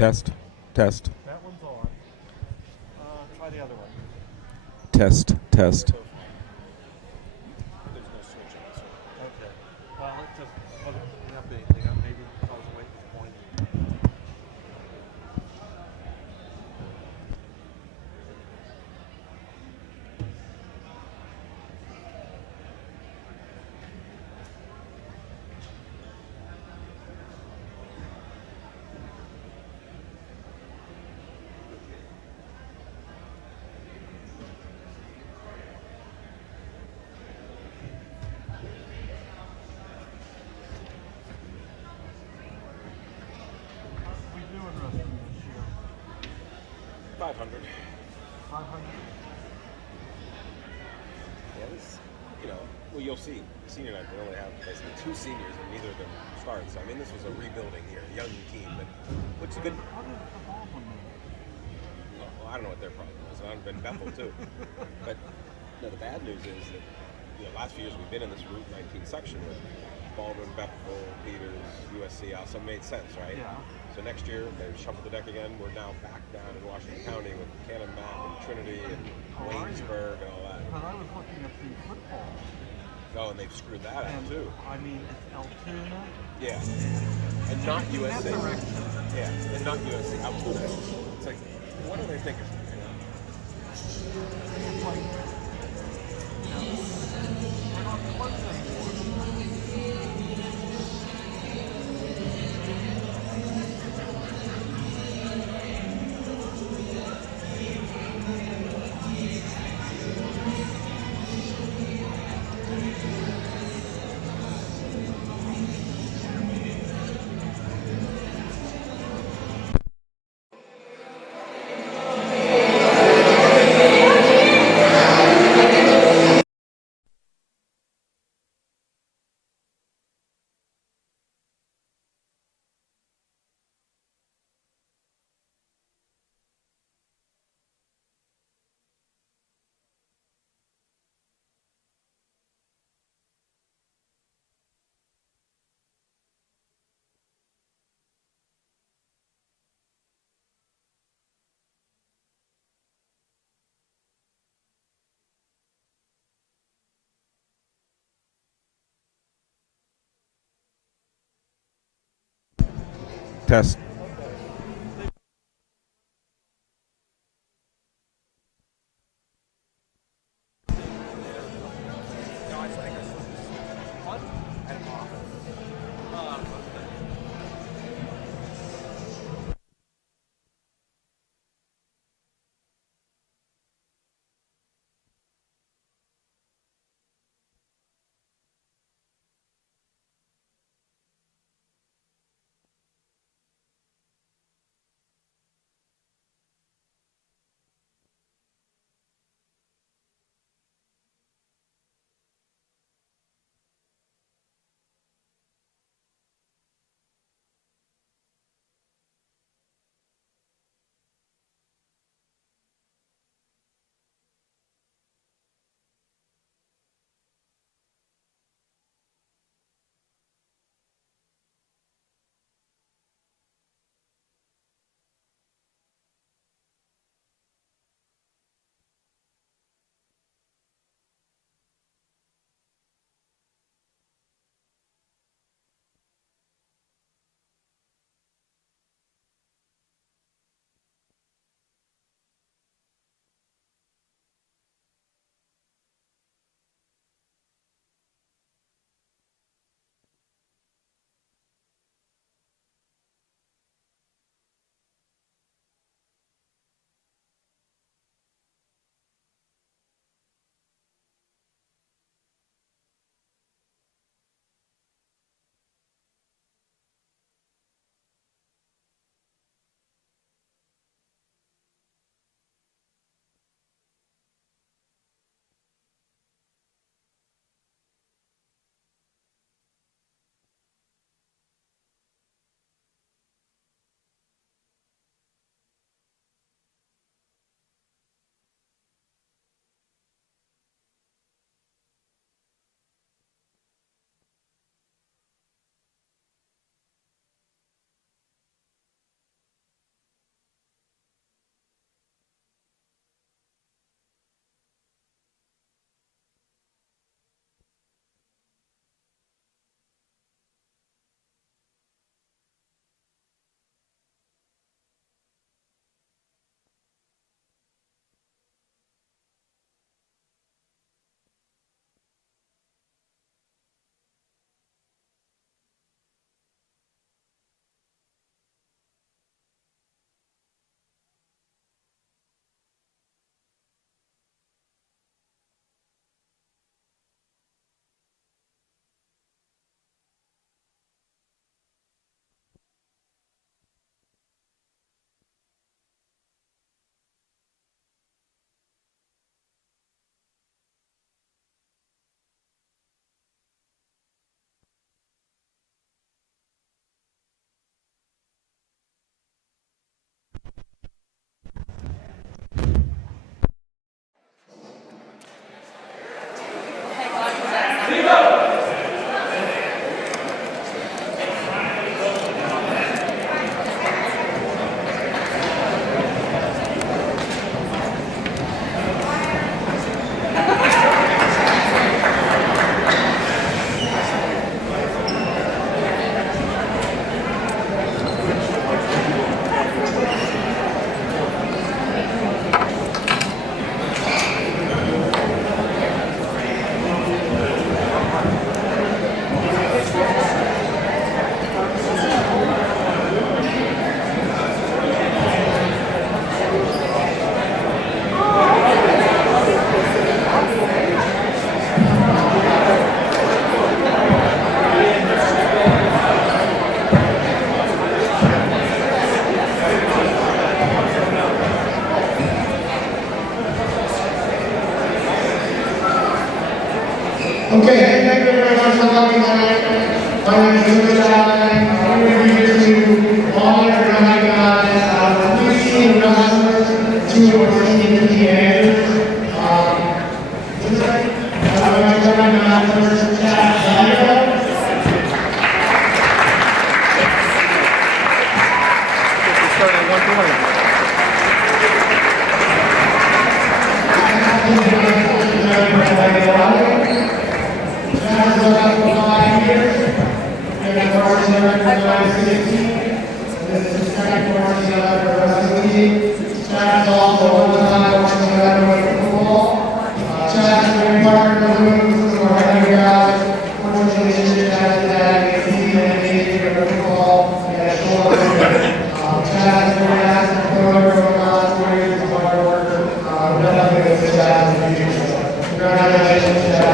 Test. Test. That one's on. Try the other one. Test. Test. There's no switch on this one. Okay. Well, let's just put it up. They got maybe I was away from pointing. We do wrestling this year. 500. 500. Yeah, well, you'll see. Senior night, we only have basically 2 seniors, and neither of them start. So, I mean, this was a rebuilding year, a young team, but looks good. How did the problem Well, I don't know what their problem is. I've been baffled too. But no, the bad news is that last few years we've been in this Route 19 section with Baldwin, Bethel, Peters, USC. Also made sense, right? Yeah. So next year they've shuffled the deck again. We're now back down in Washington County with Cannon Mac and Trinity and Waynesburg and all that. Because I was looking at the football. Oh, and they've screwed that up too. I mean, it's Altoona. Yeah. And not USC. That direction. Yeah, and not USC. Altoona. It's like, what are they thinking? It's like, we're not close anymore. Test. Okay, thank you very much for coming tonight. My name is Luke Allen. We're here to honor and recognize 3 wrestlers, 2 of our senior teenagers. Tonight, I would like to recognize first Chad Zia. Starting at 120. Chad has been for 5 years. And varsity recognized 16. This is the second varsity ever wrestling team. Chad is also one-time varsity heavyweight football. Chad has been part of the women's for heavy guys. Fortunately, this year Chad is adding a team and a football and a short Chad has been asked to go over the last 4 years of hard work. We're definitely going to miss Chad in the future. Congratulations, Chad.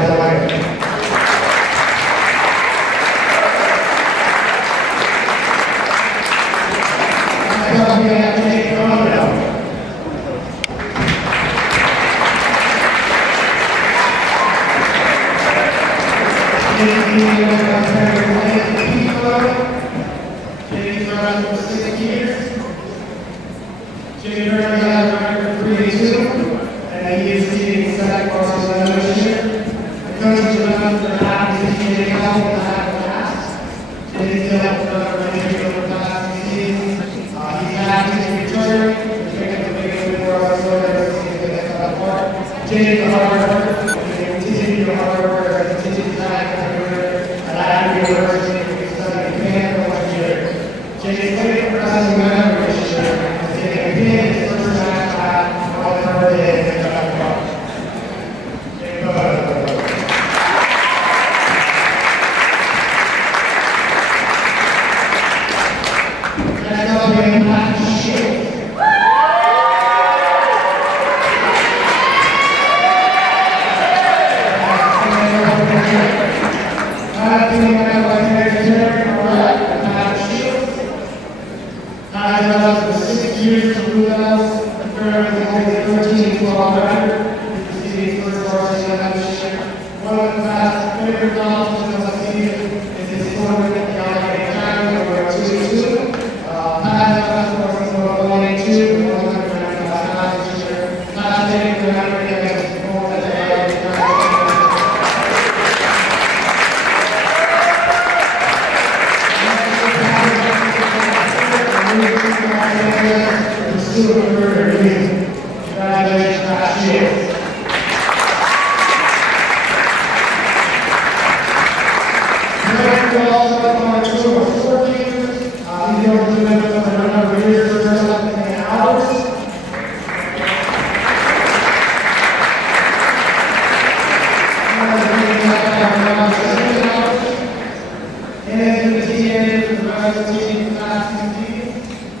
Jay currently has a record of 3-2, and he is leading the second varsity membership. The coach is another half of the team help and half of the pass. Jay's helped another many over the past season. He's happy to return. He's making a big win for us, so every season gets that part. Jay is a hard worker. He continues to hard work as he continues to act as a career at Aggie University. He's studying Japan for 1 year. Jay's playing for wrestling member this year. His first match at on Thursday in the cup. Next up, we have Matt Shields. Matt 6 years of blue belts, currently holding 13-12 record. You can see his first varsity membership. One of the past favorite accomplishments of the season is his tournament at the Allegheny County, where 2-2. Pat has left for 1-2, and 195 pounds this year. Pat taking the memory against his opponent at the Allegheny County. Congratulations, Matt Shields. Tonight, we also have on our tour of 4 years. These are the members of the number of years for 11 hours. And the teenagers of the rest of the team, past team,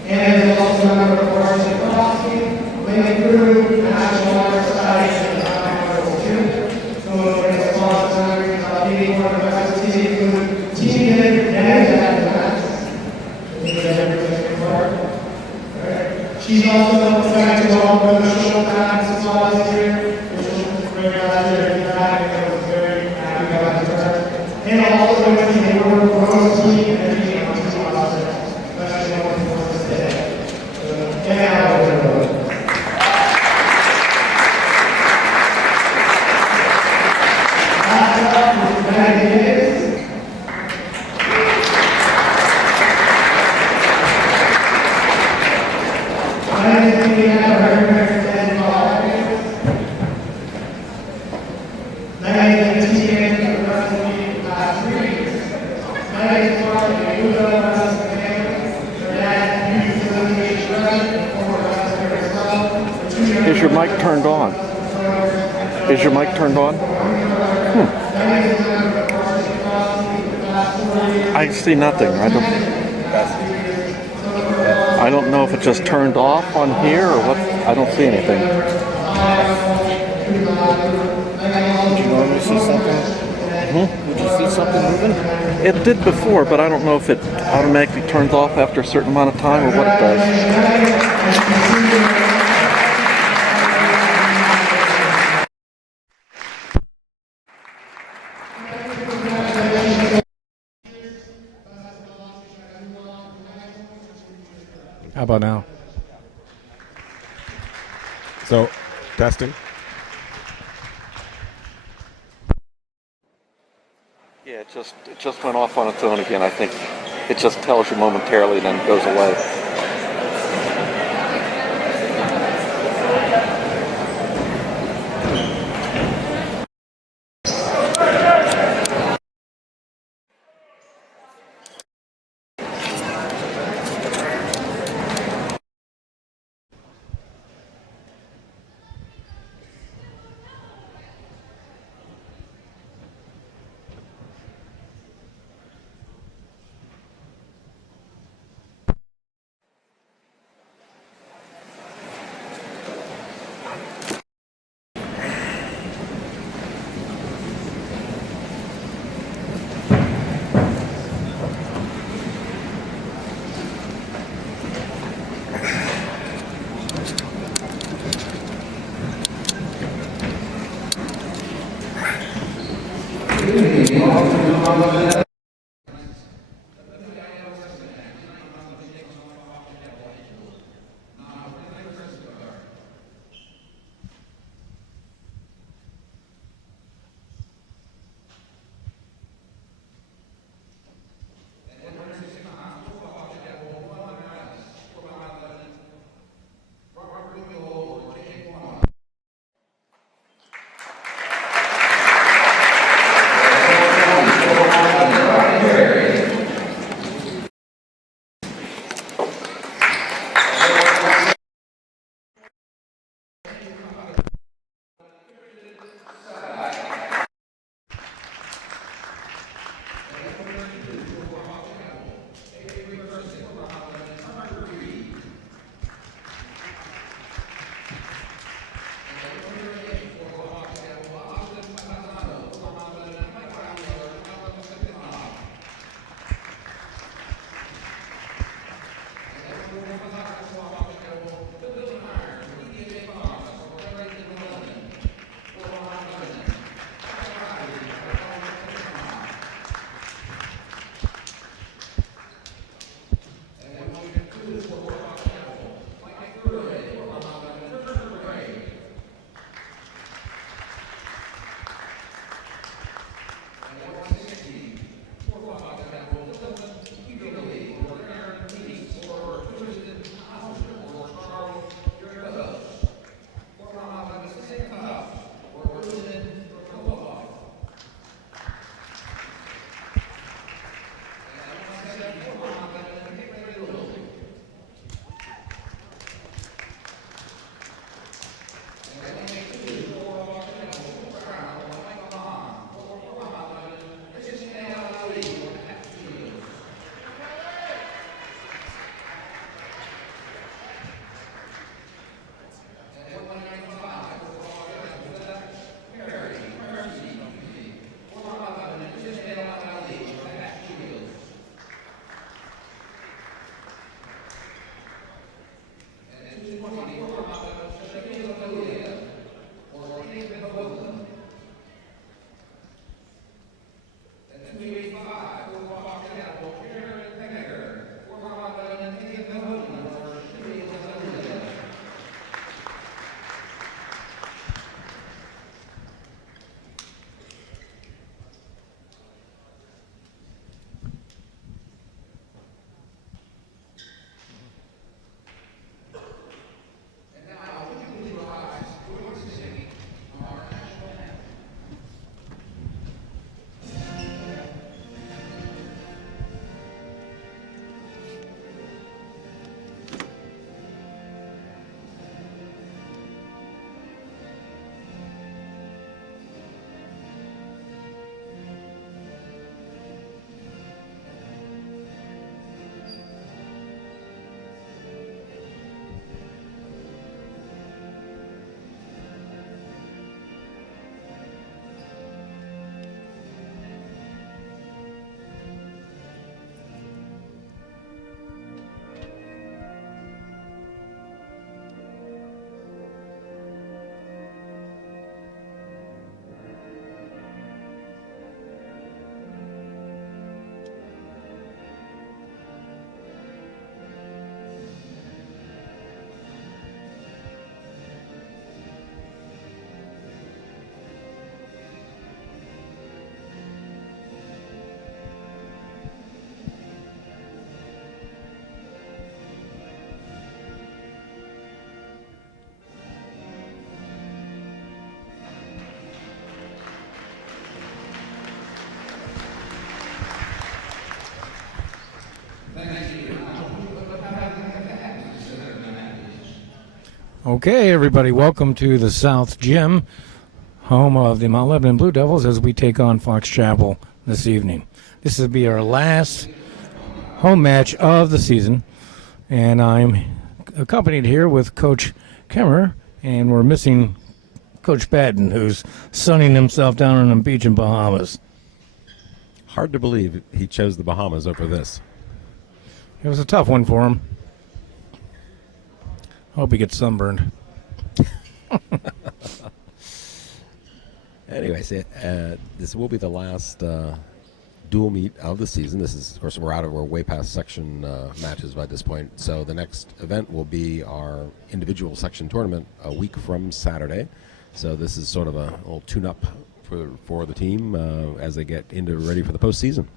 and is also a member of the varsity lacrosse team, Lady Crew, National Honor Society, and National Student. So we're going to sponsor meeting for the rest of the team, including team leader and she's also expected to open the show back to all this year, which was great last year. I was very happy about the return. And also going to see the work for those team and the team on 2 officers, especially on the first day. And I will go. Last up is Maggie Davis. Is your mic turned on? Is your mic turned on? I see nothing. I don't know if it just turned off on here or what. I don't see anything. Did you normally see something? Would you see something moving? It did before, but I don't know if it automatically turns off after a certain amount of time or what it does. How about now? So, testing. Yeah, it just went off on its own again. I think it just tells you momentarily, then goes away. Okay, everybody, welcome to the South Gym, home of the Mount Lebanon Blue Devils, as we take on Fox Chapel this evening. This will be our last home match of the season, and I'm accompanied here with Coach Kemmer, and we're missing Coach Patton, who's sunning himself down on a beach in Bahamas. Hard to believe he chose the Bahamas over this. It was a tough one for him. Hope he gets sunburned. Anyways, this will be the last dual meet of the season. This is, of course, we're way past section matches by this point. So the next event will be our individual section tournament a week from Saturday. So this is sort of a little tune-up for the team as they get ready for the postseason.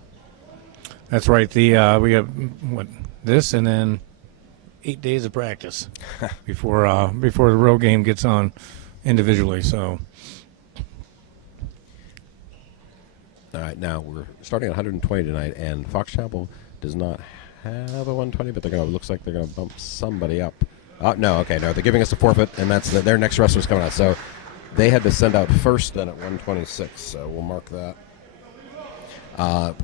That's right. We have this and then 8 days of practice before the real game gets on individually. So, all right, now we're starting at 120 tonight, and Fox Chapel does not have a 120, but looks like they're gonna bump somebody up. No, they're giving us a forfeit, and that's their next wrestler's coming out. So they had to send out first then at 126. So we'll mark that.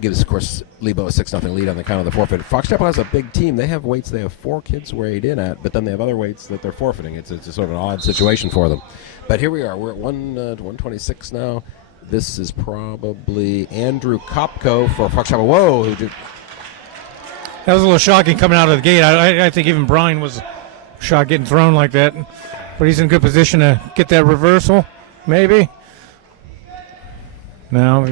Gives, of course, Lebo a 6-0 lead on the count of the forfeit. Fox Chapel has a big team. They have weights they have 4 kids weighed in at, but then they have other weights that they're forfeiting. It's sort of an odd situation for them. But here we are. We're at 126 now. This is probably Andrew Kopko for Fox Chapel. Whoa! that was a little shocking coming out of the gate. I think even Brian was shocked getting thrown like that. But he's in good position to get that reversal, maybe. Now...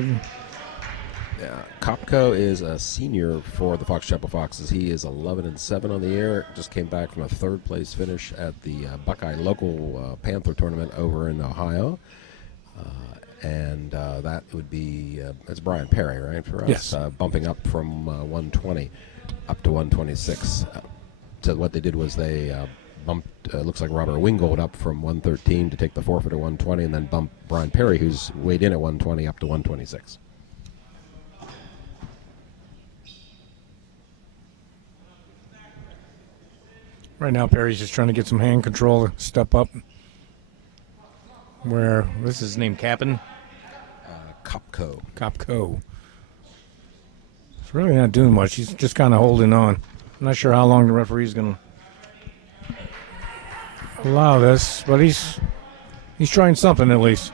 Kopko is a senior for the Fox Chapel Foxes. He is 11-7 on the year. Just came back from a third-place finish at the Buckeye local Panther tournament over in Ohio. And that would be that's Brian Perry, right, for us? Yes. Bumping up from 120 up to 126. So what they did was they bumped, looks like Robert Wingold up from 113 to take the forfeit at 120, and then bumped Brian Perry, who's weighed in at 120, up to 126. Right now, Perry's just trying to get some hand control to step up. Where, what's his name, Cap'n? Kopko. Kopko. He's really not doing much. He's just kind of holding on. I'm not sure how long the referee's going to allow this, but he's trying something at least.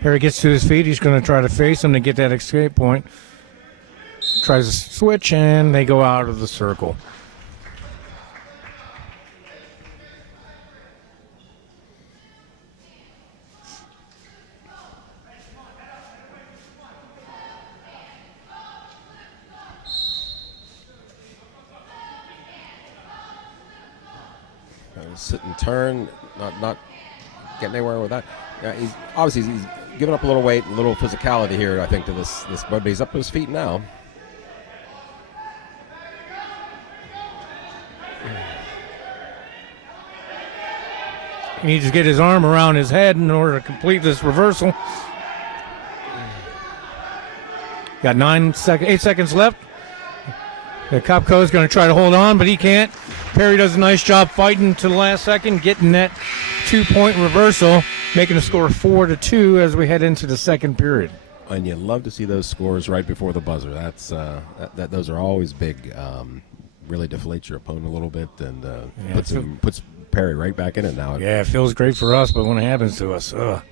Perry gets to his feet. He's going to try to face him to get that escape point. Tries to switch, and they go out of the circle. Sit and turn, not getting anywhere with that. Yeah, he's giving up a little weight, a little physicality here, I think, to this, but he's up to his feet now. He needs to get his arm around his head in order to complete this reversal. Got 8 seconds left. The Kopko is going to try to hold on, but he can't. Perry does a nice job fighting to the last second, getting that 2-point reversal, making the score 4-2 as we head into the second period. And you love to see those scores right before the buzzer. That's those are always big. Really deflates your opponent a little bit, and puts Perry right back in it now. Yeah, it feels great for us, but when it happens to us, ugh.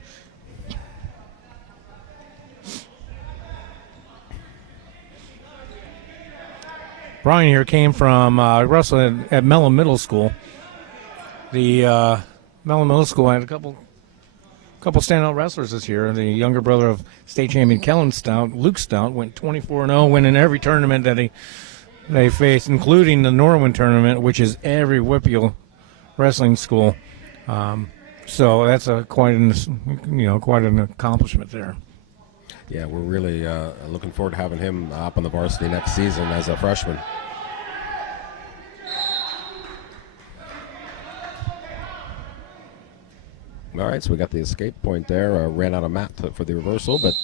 Brian here came from wrestling at Mellon Middle School. The Mellon Middle School had a couple standout wrestlers this year. The younger brother of state champion Kellen Stout, Luke Stout, went 24-0, winning every tournament that they faced, including the Norwin tournament, which is every Whippeal wrestling school. So that's quite an accomplishment there. Yeah, we're really looking forward to having him up on the varsity next season as a freshman. All right, so we got the escape point there. Ran out of mat for the reversal, but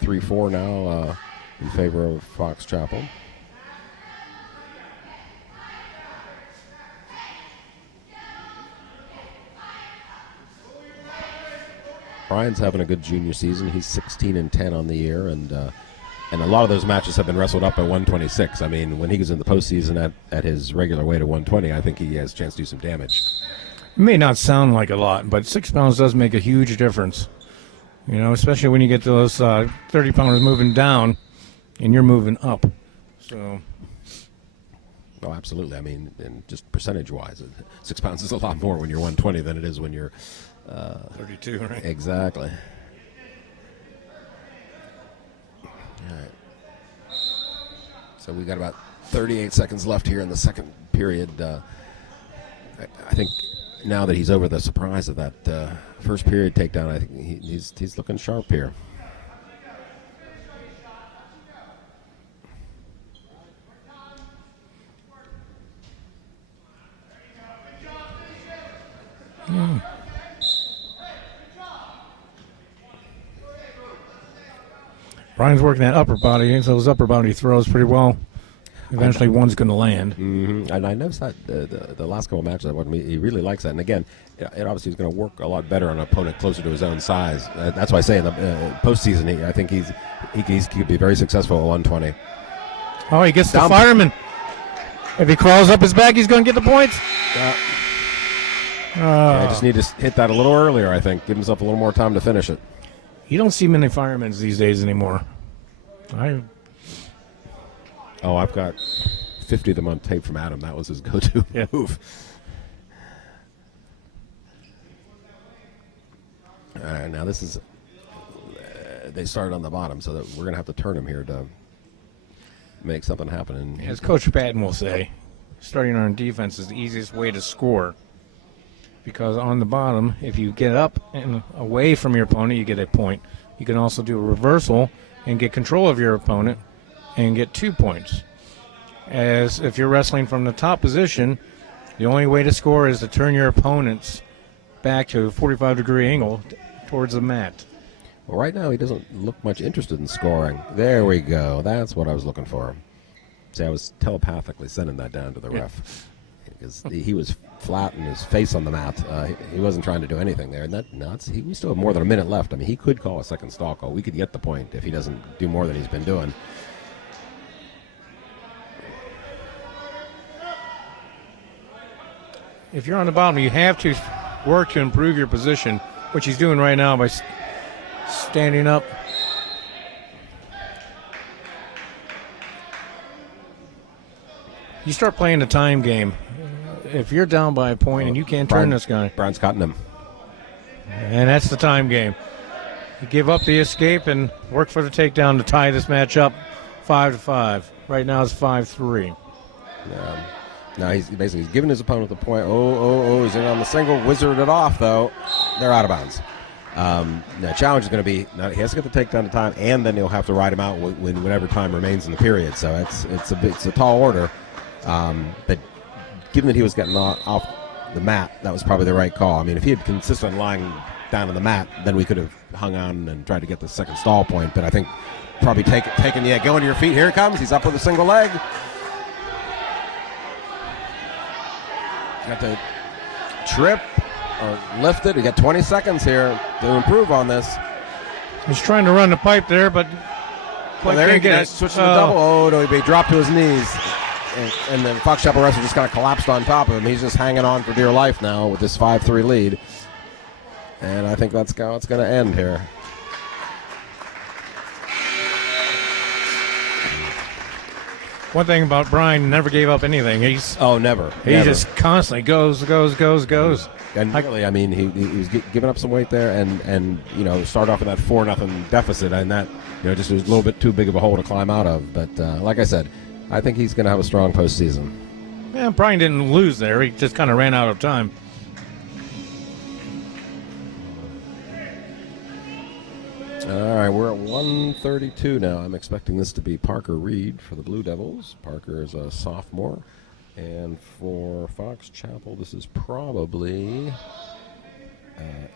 3-4 now in favor of Fox Chapel. Brian's having a good junior season. He's 16-10 on the year, and a lot of those matches have been wrestled up at 126. I mean, when he goes in the postseason at his regular weight of 120, I think he has a chance to do some damage. It may not sound like a lot, but 6 pounds does make a huge difference. You know, especially when you get those 30-pounders moving down and you're moving up. So. Oh, absolutely. I mean, and just percentage-wise, 6 pounds is a lot more when you're 120 than it is when you're 32, right? Exactly. All right. So we got about 38 seconds left here in the second period. I think now that he's over the surprise of that first period takedown, I think he's looking sharp here. Brian's working that upper body, so those upper body throws pretty well. Eventually, one's going to land. Mm-hmm. And I noticed that the last couple of matches I watched, he really likes that. And again, it obviously is going to work a lot better on an opponent closer to his own size. That's why I say in the postseason, I think he could be very successful at 120. Oh, he gets the fireman. If he crawls up his back, he's going to get the points. I just need to hit that a little earlier, I think. Give himself a little more time to finish it. You don't see many firemen these days anymore. I've got 50 of them on tape from Adam. That was his go-to move. All right, now this is they started on the bottom, so that we're going to have to turn him here to make something happen. And as Coach Patton will say, starting on defense is the easiest way to score. Because on the bottom, if you get up and away from your opponent, you get a point. You can also do a reversal and get control of your opponent and get 2 points. As if you're wrestling from the top position, the only way to score is to turn your opponent's back to a 45-degree angle towards the mat. Well, right now he doesn't look much interested in scoring. There we go. That's what I was looking for. See, I was telepathically sending that down to the ref. Because he was flat and his face on the mat. He wasn't trying to do anything there. And we still have more than a minute left. I mean, he could call a second stall call. We could get the point if he doesn't do more than he's been doing. If you're on the bottom, you have to work to improve your position, which he's doing right now by standing up. You start playing the time game. If you're down by a point and you can't turn this guy. Brian's cutting him. And that's the time game. You give up the escape and work for the takedown to tie this match up 5-5. Right now it's 5-3. Yeah. Now he's giving his opponent the point. He's in on the single. Wizard it off, though. They're out of bounds. The challenge is going to be, now he has to get the takedown to time, and then he'll have to ride him out whenever time remains in the period. So it's a tall order. But given that he was getting off the mat, that was probably the right call. I mean, if he had consistent lying down on the mat, then we could have hung on and tried to get the second stall point. But I think probably taking the going to your feet. Here he comes. He's up with a single leg. Got to trip or lift it. We got 20 seconds here to improve on this. He's trying to run the pipe there, but there he gets switch to the double. Oh, no, he dropped to his knees. And then Fox Chapel wrestler just kind of collapsed on top of him. He's just hanging on for dear life now with this 5-3 lead. And I think that's how it's going to end here. One thing about Brian, never gave up anything. Never. He just constantly goes. And really, I mean, he was giving up some weight there, and started off with that 4-0 deficit, and that just was a little bit too big of a hole to climb out of. But like I said, I think he's going to have a strong postseason. Yeah, Brian didn't lose there. He just kind of ran out of time. All right, we're at 132 now. I'm expecting this to be Parker Reed for the Blue Devils. Parker is a sophomore. And for Fox Chapel, this is probably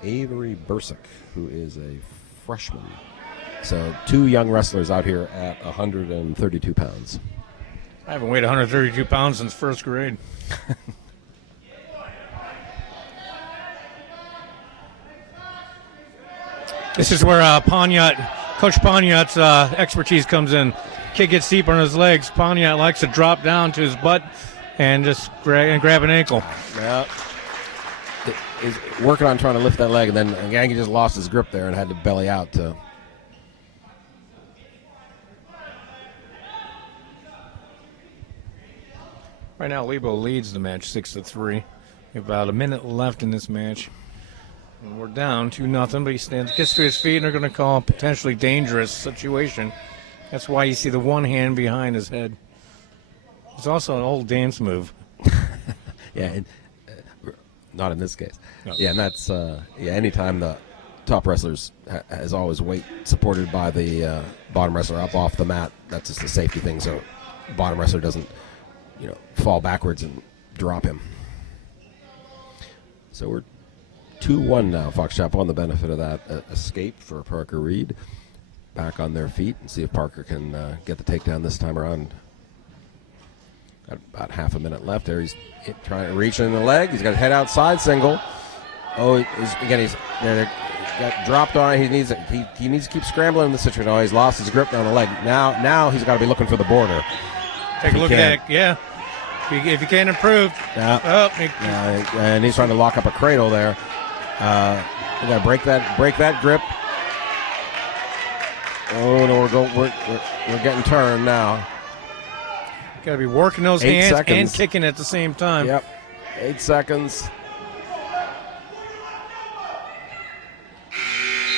Avery Bursick, who is a freshman. So 2 young wrestlers out here at 132 pounds. I haven't weighed 132 pounds since first grade. This is where Coach Ponyat's expertise comes in. Kid gets deep on his legs. Ponyat likes to drop down to his butt and just grab an ankle. Yeah. He's working on trying to lift that leg, and then Yankee just lost his grip there and had to belly out. Right now, Lebo leads the match 6-3. About a minute left in this match. And we're down 2-0, but he gets to his feet, and they're going to call a potentially dangerous situation. That's why you see the one hand behind his head. It's also an old dance move. Yeah, not in this case. No. Yeah, and that's anytime the top wrestlers has always weight supported by the bottom wrestler up off the mat. That's just a safety thing, so the bottom wrestler doesn't fall backwards and drop him. So we're 2-1 now. Fox Chapel on the benefit of that escape for Parker Reed. Back on their feet and see if Parker can get the takedown this time around. Got about half a minute left there. He's trying to reach in the leg. He's got a head outside single. Oh, he's got dropped on. He needs to keep scrambling in the situation. Oh, he's lost his grip on the leg. Now he's got to be looking for the border. Take a look at that. Yeah. If you can't improve. Yeah. And he's trying to lock up a cradle there. We got to break that grip. Oh no, we're getting turned now. Got to be working those 8 hands seconds. and kicking at the same time. Yep. 8 seconds.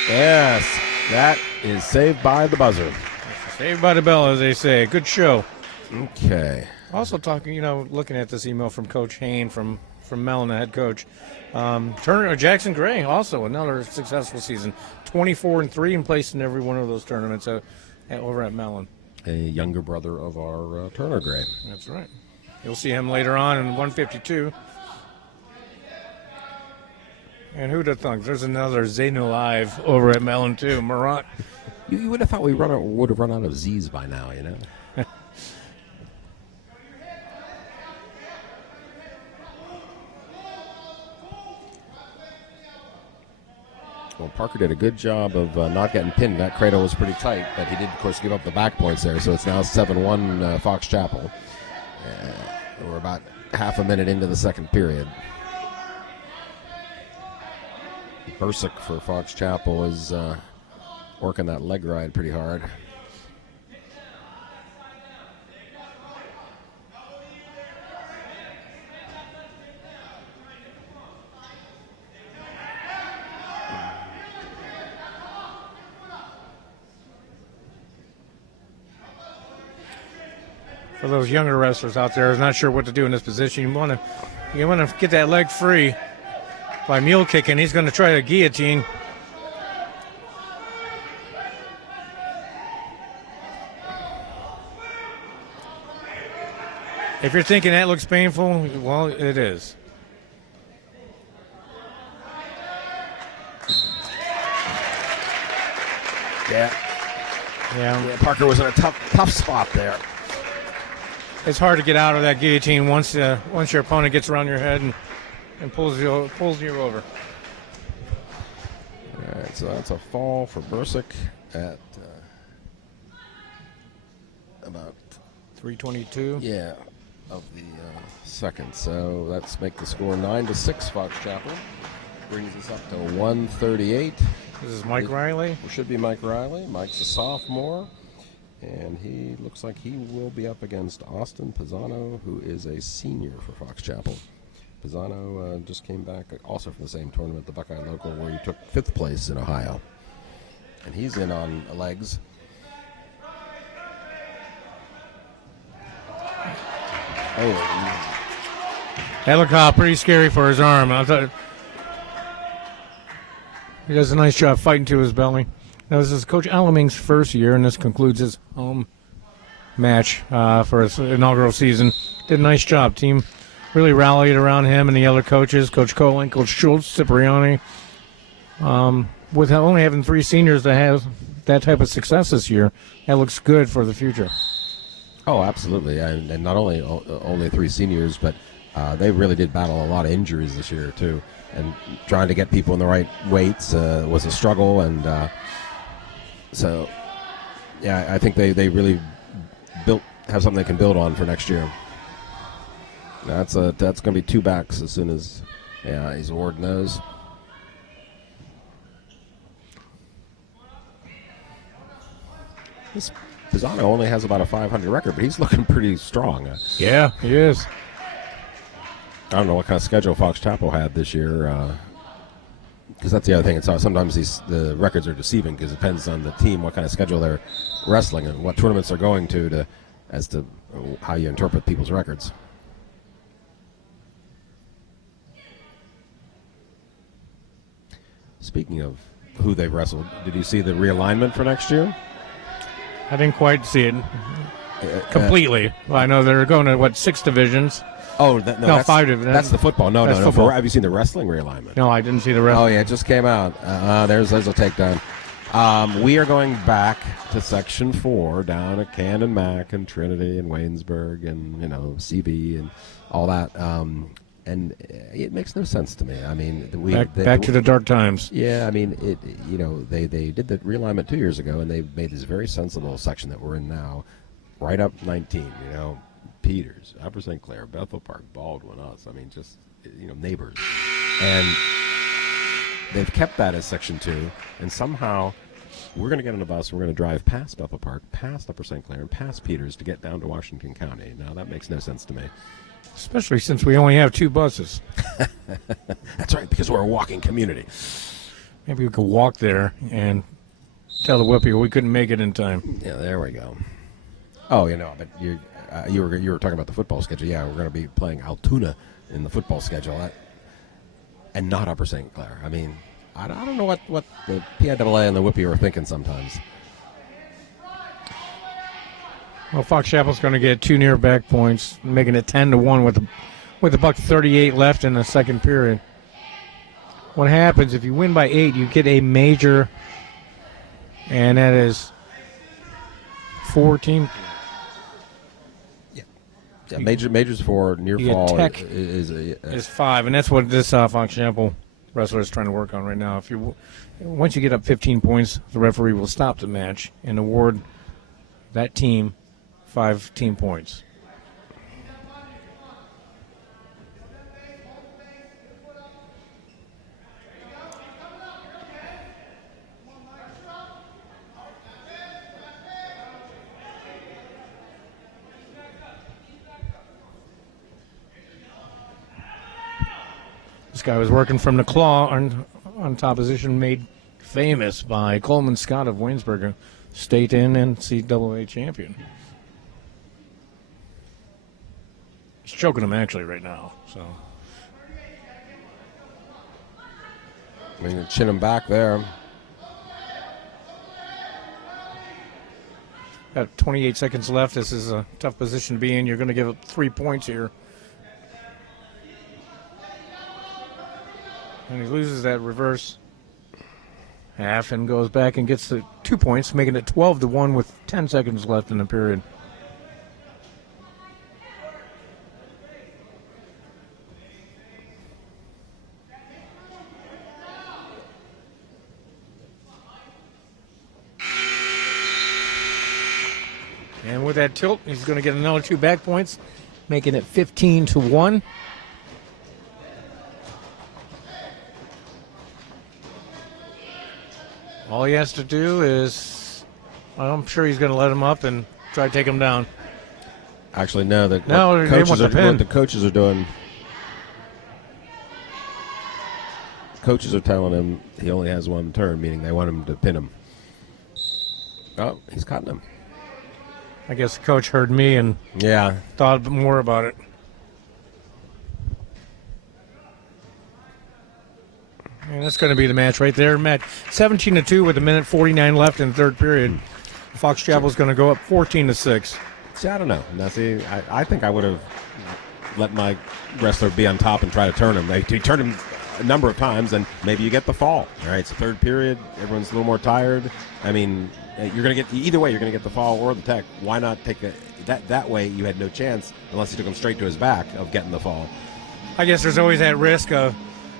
Yes, that is saved by the buzzer. Saved by the bell, as they say. Good show. Okay. Also talking, looking at this email from Coach Hain from Mellon, the head coach. Jackson Gray, also another successful season. 24-3 and placed in every one of those tournaments over at Mellon. A younger brother of our Turner Gray. That's right. You'll see him later on in 152. And who'd have thunk? There's another Zeno Live over at Mellon, too. Marat. You would have thought we would have run out of Z's by now, Well, Parker did a good job of not getting pinned. That cradle was pretty tight, but he did, of course, give up the back points there. So it's now 7-1 Fox Chapel. We're about half a minute into the second period. Bursick for Fox Chapel is working that leg ride pretty hard. For those younger wrestlers out there who's not sure what to do in this position, you want to get that leg free by mule kicking. He's going to try a guillotine. If you're thinking that looks painful, well, it is. Yeah, Parker was in a tough spot there. It's hard to get out of that guillotine once your opponent gets around your head and pulls you over. All right, so that's a fall for Bursick at about 3:22. Yeah, of the second. So let's make the score 9-6. Fox Chapel brings us up to 138. This is Mike Riley. It should be Mike Riley. Mike's a sophomore. And he looks like he will be up against Austin Pisano, who is a senior for Fox Chapel. Pisano just came back also from the same tournament, the Buckeye Local, where he took 5th place in Ohio. And he's in on legs. Oh. That looked pretty scary for his arm. I thought he does a nice job fighting to his belly. Now, this is Coach Alaming's first year, and this concludes his home match for his inaugural season. Did a nice job. Team really rallied around him and the other coaches, Coach Colin, Coach Schultz, Cipriani. With only having 3 seniors that have that type of success this year, that looks good for the future. Oh, absolutely. And not only 3 seniors, but They really did battle a lot of injuries this year too, and trying to get people in the right weights was a struggle. And so, yeah, I think they really have something they can build on for next year. That's going to be 2 backs as soon as Ward knows. This Pisano only has about a 500 record, but he's looking pretty strong. Yeah, he is. I don't know what kind of schedule Fox Chapel had this year, because that's the other thing. It's sometimes the records are deceiving because it depends on the team what kind of schedule they're wrestling and what tournaments they're going to as to how you interpret people's records. Speaking of who they've wrestled, did you see the realignment for next year? I didn't quite see it completely. Well, I know they're going to, 6 divisions? Oh, no, 5 divisions. That's the football. No. Football. Have you seen the wrestling realignment? No, I didn't see the wrestling. Oh, yeah, it just came out. There's a takedown. We are going back to Section 4 down at Cannon Mac and Trinity and Waynesburg and, CB and all that. And it makes no sense to me. I mean, back to the dark times. Yeah, I mean, they did the realignment 2 years ago, and they made this very sensible section that we're in now, right up 19. Peters, Upper St. Clair, Bethel Park, Baldwin, us. I mean, just neighbors, and they've kept that as Section 2. And somehow, we're going to get on a bus. We're going to drive past Bethel Park, past Upper St. Clair, and past Peters to get down to Washington County. Now that makes no sense to me. Especially since we only have 2 buses. That's right, because we're a walking community. Maybe we could walk there and tell the Whippy we couldn't make it in time. Yeah, there we go. Oh, but you were talking about the football schedule. Yeah, we're going to be playing Altoona in the football schedule, and not Upper St. Clair. I mean, I don't know what the PIAA and the Whippy are thinking sometimes. Well, Fox Chapel's going to get 2 near back points, making it 10-1 with a $1:38 left in the second period. What happens if you win by 8? You get a major, and that is 14. Yeah, majors 4, near fall Tech is 5, and that's what this Fox Chapel wrestler is trying to work on right now. Once you get up 15 points, the referee will stop the match and award that team 5 team points. This guy was working from the claw on top position, made famous by Coleman Scott of Waynesburg, a state and NCAA champion. He's choking him actually right now. So, I mean, chin him back there. got 28 seconds left. This is a tough position to be in. You're going to give up 3 points here. And he loses that reverse half and goes back and gets the 2 points, making it 12-1 with 10 seconds left in the period. And with that tilt, he's going to get another 2 back points, making it 15-1. All he has to do is, I'm sure he's going to let him up and try to take him down. Actually, no. What the coaches are doing. Coaches are telling him he only has 1 turn, meaning they want him to pin him. Oh, he's cutting him. I guess the coach heard me and thought more about it. And that's going to be the match right there. Match 17-2 with 1:49 left in the third period. Fox Chapel's going to go up 14-6. See, I don't know. Now, see, I think I would have let my wrestler be on top and try to turn him. He turned him a number of times, and maybe you get the fall. All right, it's the third period. Everyone's a little more tired. I mean, you're going to get either way. You're going to get the fall or the tech. Why not take that way? You had no chance unless you took him straight to his back of getting the fall. I guess there's always that risk of,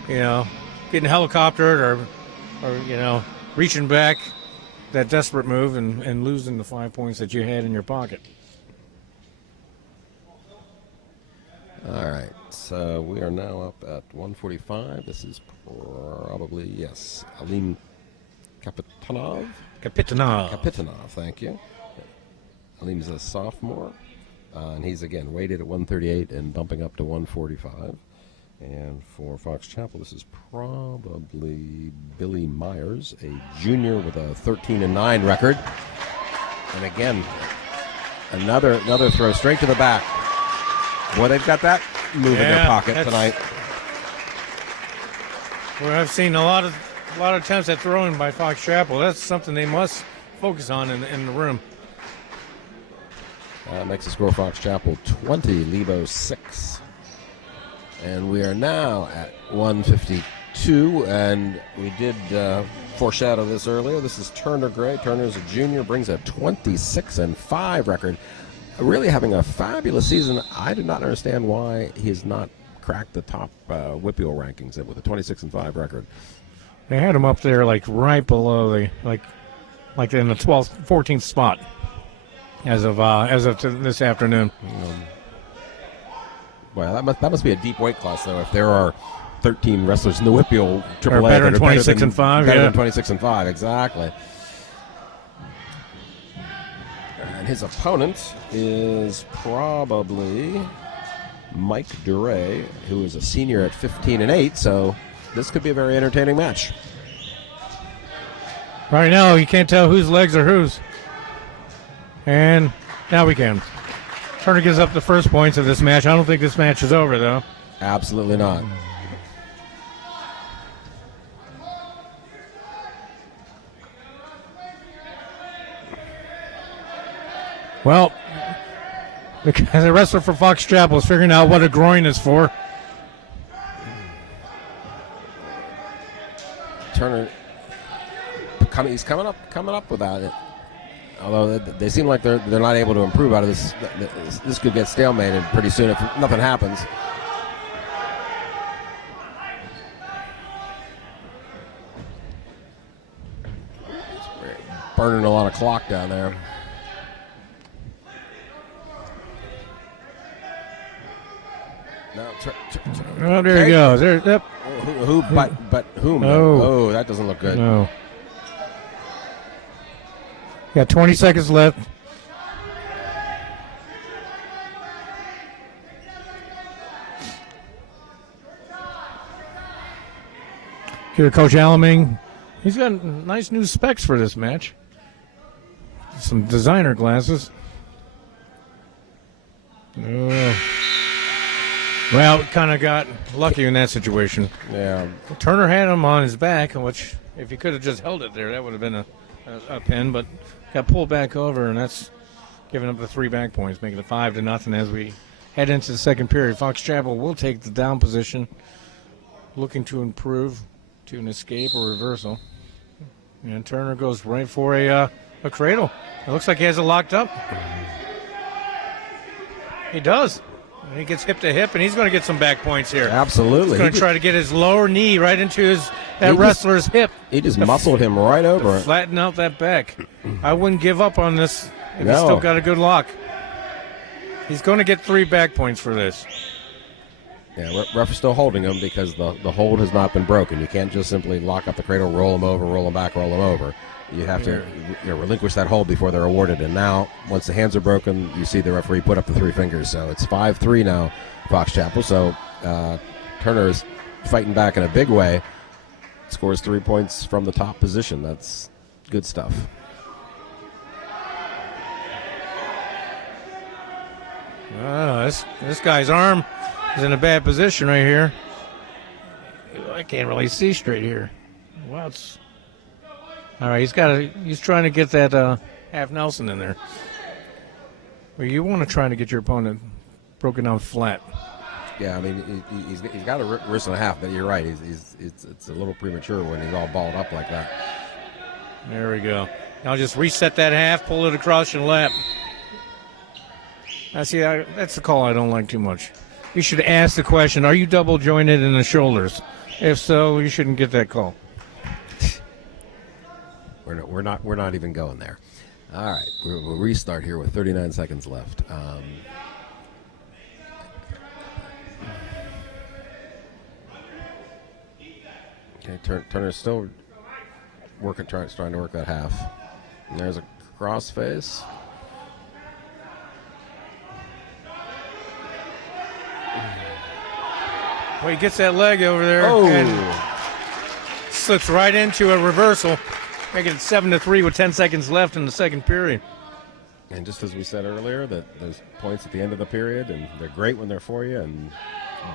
getting helicoptered or reaching back, that desperate move and losing the 5 points that you had in your pocket. All right, so we are now up at 145. This is probably, yes, Alim Kapitanov. Kapitanov, thank you. Alim's a sophomore, and he's, again, weighted at 138 and bumping up to 145. And for Fox Chapel, this is probably Billy Myers, a junior with a 13-9 record. And again, another throw straight to the back. Boy, they've got that move in their pocket tonight. Where I've seen a lot of attempts at throwing by Fox Chapel. That's something they must focus on in the room. Makes the score Fox Chapel 20, Lebo 6. And we are now at 152, and we did foreshadow this earlier. This is Turner Gray. Turner's a junior, brings a 26-5 record. Really having a fabulous season. I do not understand why he has not cracked the top Whippeal rankings with a 26-5 record. They had him up there right below the like in the 12th, 14th spot as of this afternoon. Well, that must be a deep weight class, though. If there are 13 wrestlers in the Whippeal AAA better than 26-5, better than 26-5, exactly. And his opponent is probably Mike Duray, who is a senior at 15-8. So this could be a very entertaining match. Right now, you can't tell whose legs are whose. And now we can. Turner gives up the first points of this match. I don't think this match is over, though. Absolutely not. Well, the wrestler for Fox Chapel is figuring out what a groin is for. Turner, he's coming up with that. Although they seem like they're not able to improve out of this. This could get stalemated pretty soon if nothing happens. Burning a lot of clock down there. Oh, there he goes. There, yep. But whom? No. Oh, that doesn't look good. No. Got 20 seconds left. Here, Coach Alaming. He's got nice new specs for this match. Some designer glasses. Well, kind of got lucky in that situation. Yeah. Turner had him on his back, which if he could have just held it there, that would have been a pin, but got pulled back over, and that's giving up the 3 back points, making it 5-0 as we head into the second period. Fox Chapel will take the down position, looking to improve to an escape or reversal. And Turner goes right for a cradle. It looks like he has it locked up. He does. And he gets hip to hip, and he's going to get some back points here. Absolutely. He's going to try to get his lower knee right into that wrestler's hip. He just muscled him right over it. Flatten out that back. I wouldn't give up on this if No. he's still got a good lock. He's going to get 3 back points for this. Yeah, ref is still holding him because the hold has not been broken. You can't just simply lock up the cradle, roll him over, roll him back, roll him over. You have to relinquish that hold before they're awarded. And now, once the hands are broken, you see the referee put up the 3 fingers. So it's 5-3 now, Fox Chapel. So Turner is fighting back in a big way. Scores 3 points from the top position. That's good stuff. This guy's arm is in a bad position right here. I can't really see straight here. Wow, it's all right. He's trying to get that half Nelson in there. Well, you want to try to get your opponent broken down flat. Yeah, I mean, he's got a wrist and a half, but you're right. It's a little premature when he's all balled up like that. There we go. Now just reset that half, pull it across your lap. I see. That's the call I don't like too much. You should ask the question: are you double jointed in the shoulders? If so, you shouldn't get that call. We're not even going there. All right, we'll restart here with 39 seconds left. Okay, Turner's still trying to work that half. And there's a crossface. Well, he gets that leg over there and slips right into a reversal, making it 7-3 with 10 seconds left in the second period. And just as we said earlier, that there's points at the end of the period, and they're great when they're for you and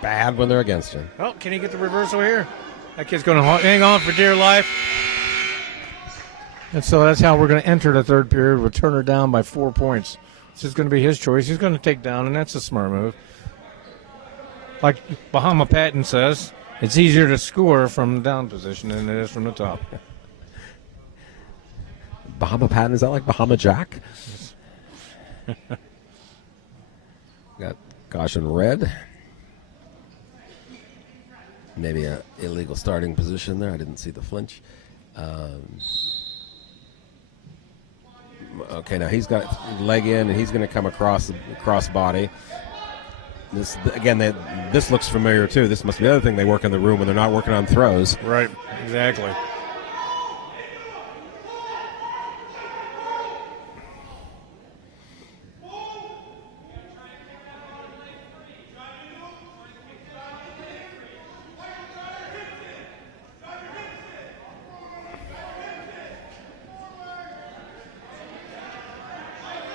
bad when they're against you. Oh, can he get the reversal here? That kid's going to hang on for dear life. And so that's how we're going to enter the third period with Turner down by 4 points. This is going to be his choice. He's going to take down, and that's a smart move. Like Bahama Patton says, it's easier to score from the down position than it is from the top. Bahama Patton, is that like Bahama Jack? Got caution red. Maybe an illegal starting position there. I didn't see the flinch. Okay, now he's got leg in, and he's going to come across body. This again, this looks familiar too. This must be the other thing they work in the room when they're not working on throws. Right, exactly.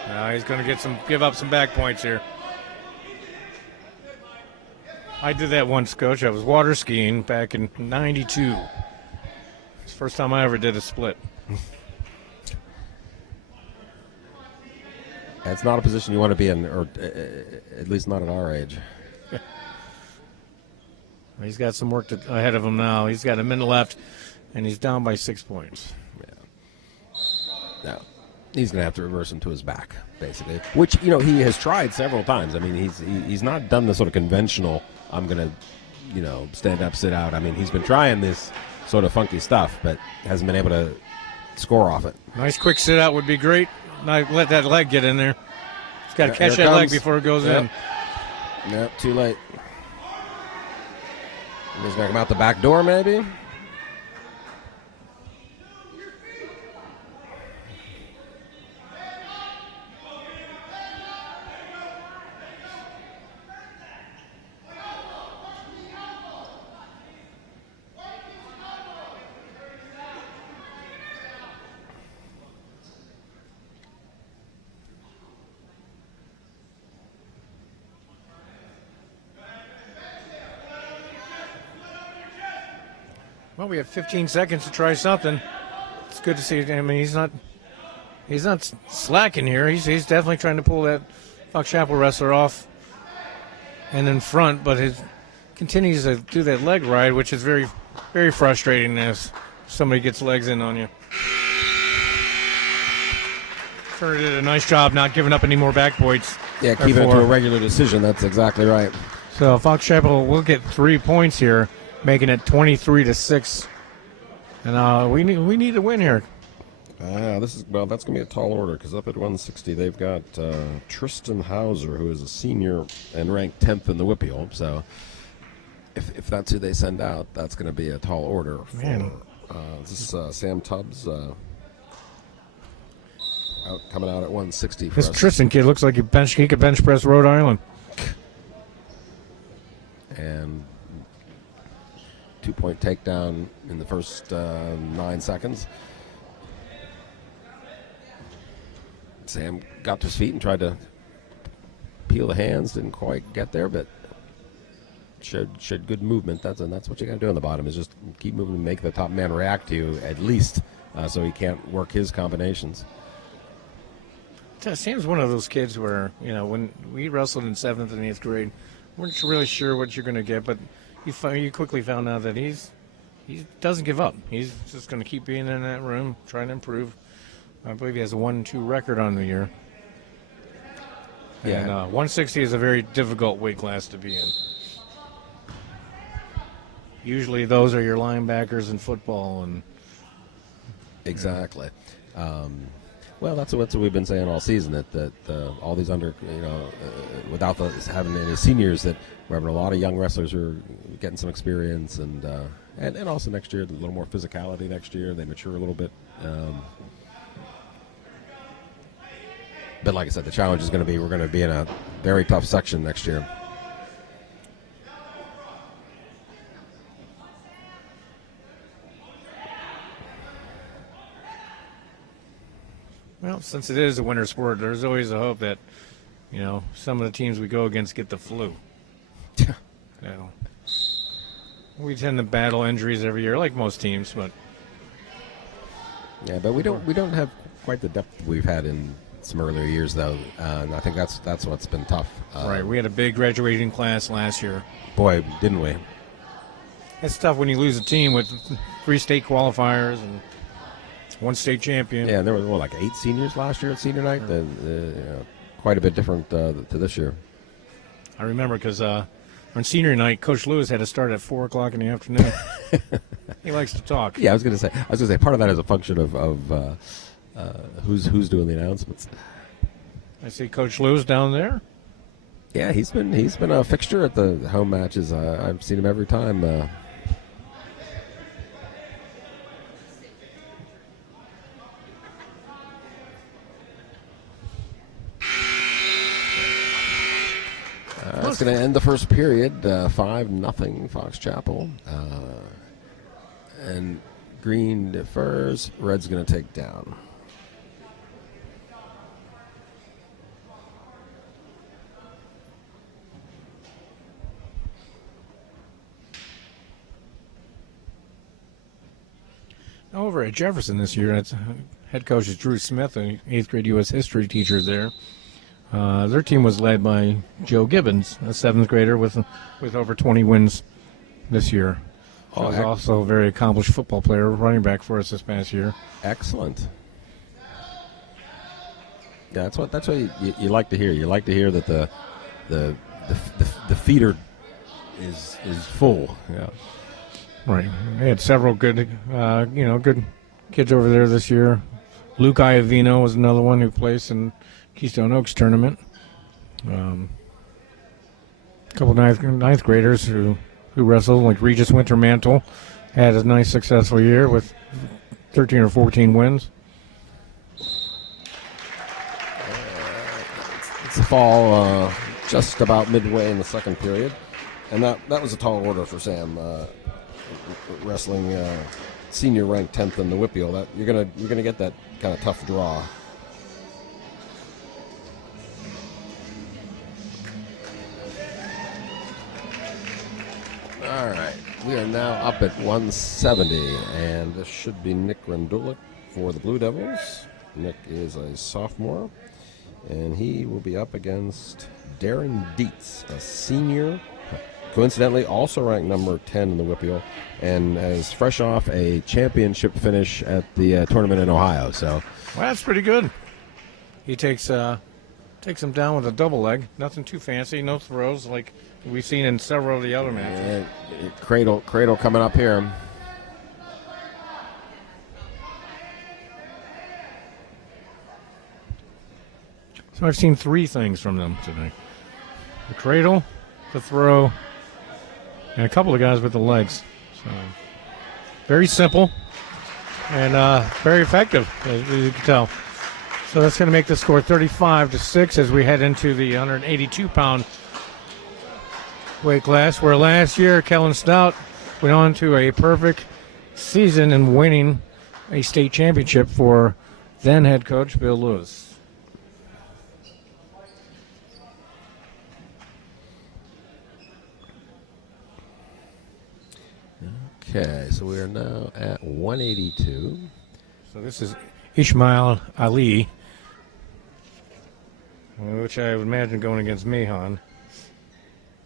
Now he's going to give up some back points here. I did that once, Coach. I was water skiing back in '92. It's the first time I ever did a split. It's not a position you want to be in, or at least not at our age. He's got some work ahead of him now. He's got a minute left, and he's down by 6 points. Yeah. Now, he's going to have to reverse him to his back, basically, which, he has tried several times. I mean, he's not done the sort of conventional, I'm going to, stand up, sit out. I mean, he's been trying this sort of funky stuff, but hasn't been able to score off it. Nice quick sit out would be great. Not let that leg get in there. He's got to catch that leg before it goes in. Yep, too late. He's going to come out the back door, maybe. Well, we have 15 seconds to try something. It's good to see. I mean, he's not slacking here. He's definitely trying to pull that Fox Chapel wrestler off and in front, but he continues to do that leg ride, which is very, very frustrating as somebody gets legs in on you. Turner did a nice job not giving up any more back points. Yeah, keeping it to a regular decision. That's exactly right. So Fox Chapel will get 3 points here, making it 23-6. And we need to win here. That's going to be a tall order because up at 160 they've got Tristan Hauser, who is a senior and ranked 10th in the Whippeal. So if that's who they send out, that's going to be a tall order. This is Sam Tubbs coming out at 160 for This us. Tristan kid looks like he could bench press Rhode Island. And 2-point takedown in the first 9 seconds. Sam got to his feet and tried to peel the hands. Didn't quite get there, but showed good movement. That's what you got to do on the bottom, is just keep moving and make the top man react to you at least, so he can't work his combinations. Sam's one of those kids where, when we wrestled in 7th and 8th grade, weren't really sure what you're going to get, but you quickly found out that he doesn't give up. He's just going to keep being in that room, trying to improve. I believe he has a 1-2 record on the year. Yeah. And 160 is a very difficult weight class to be in. Usually those are your linebackers in football. And Exactly. Well, that's what we've been saying all season, that all these without having any seniors, that we're having a lot of young wrestlers who are getting some experience, and also next year, a little more physicality next year. They mature a little bit. But like I said, the challenge is going to be, we're going to be in a very tough section next year. well, since it is a winter sport, there's always a hope that, some of the teams we go against get the flu. We tend to battle injuries every year, like most teams, but Yeah, but we don't have quite the depth we've had in some earlier years, though, and I think that's what's been tough. right. We had a big graduating class last year. Boy, didn't we? It's tough when you lose a team with 3 state qualifiers and 1 state champion. Yeah, there were like 8 seniors last year at senior night. Quite a bit different to this year. I remember because on senior night, Coach Lewis had to start at 4 o'clock in the afternoon. He likes to talk. Yeah, I was going to say part of that is a function of who's doing the announcements. I see Coach Lewis down there. Yeah, he's been a fixture at the home matches. I've seen him every time. It's going to end the first period, 5-0 Fox Chapel. And Green defers. Red's going to take down. Over at Jefferson this year, head coach is Drew Smith, an 8th grade U.S. history teacher there. Their team was led by Joe Gibbons, a 7th grader with over 20 wins this year. He's also a very accomplished football player, running back for us this past year. Excellent. Yeah, that's what you like to hear. You like to hear that the feeder is full. Yeah. Right. They had several good kids over there this year. Luke Iovino was another one who placed in Keystone Oaks tournament. A couple ninth graders who wrestled, like Regis Wintermantle, had a nice successful year with 13 or 14 wins. It's a fall just about midway in the second period, and that was a tall order for Sam. Wrestling senior ranked 10th in the Whippeal. That you're gonna get that kind of tough draw. All right, we are now up at 170, and this should be Nick Rendulic for the Blue Devils. Nick is a sophomore, and he will be up against Darren Dietz, a senior, coincidentally also ranked number 10 in the Whippeal, and is fresh off a championship finish at the tournament in Ohio. So, well, that's pretty good. He takes him down with a double leg. Nothing too fancy, no throws like we've seen in several of the other matches. Cradle coming up here. So I've seen 3 things from them today: the cradle, the throw, and a couple of guys with the legs. So very simple and very effective, as you can tell. So that's going to make the score 35-6 as we head into the 182-pound weight class, where last year Kellen Stout went on to a perfect season and winning a state championship for then head coach Bill Lewis. Okay, so we are now at 182. So this is Ishmael Ali, which I would imagine going against Mahon.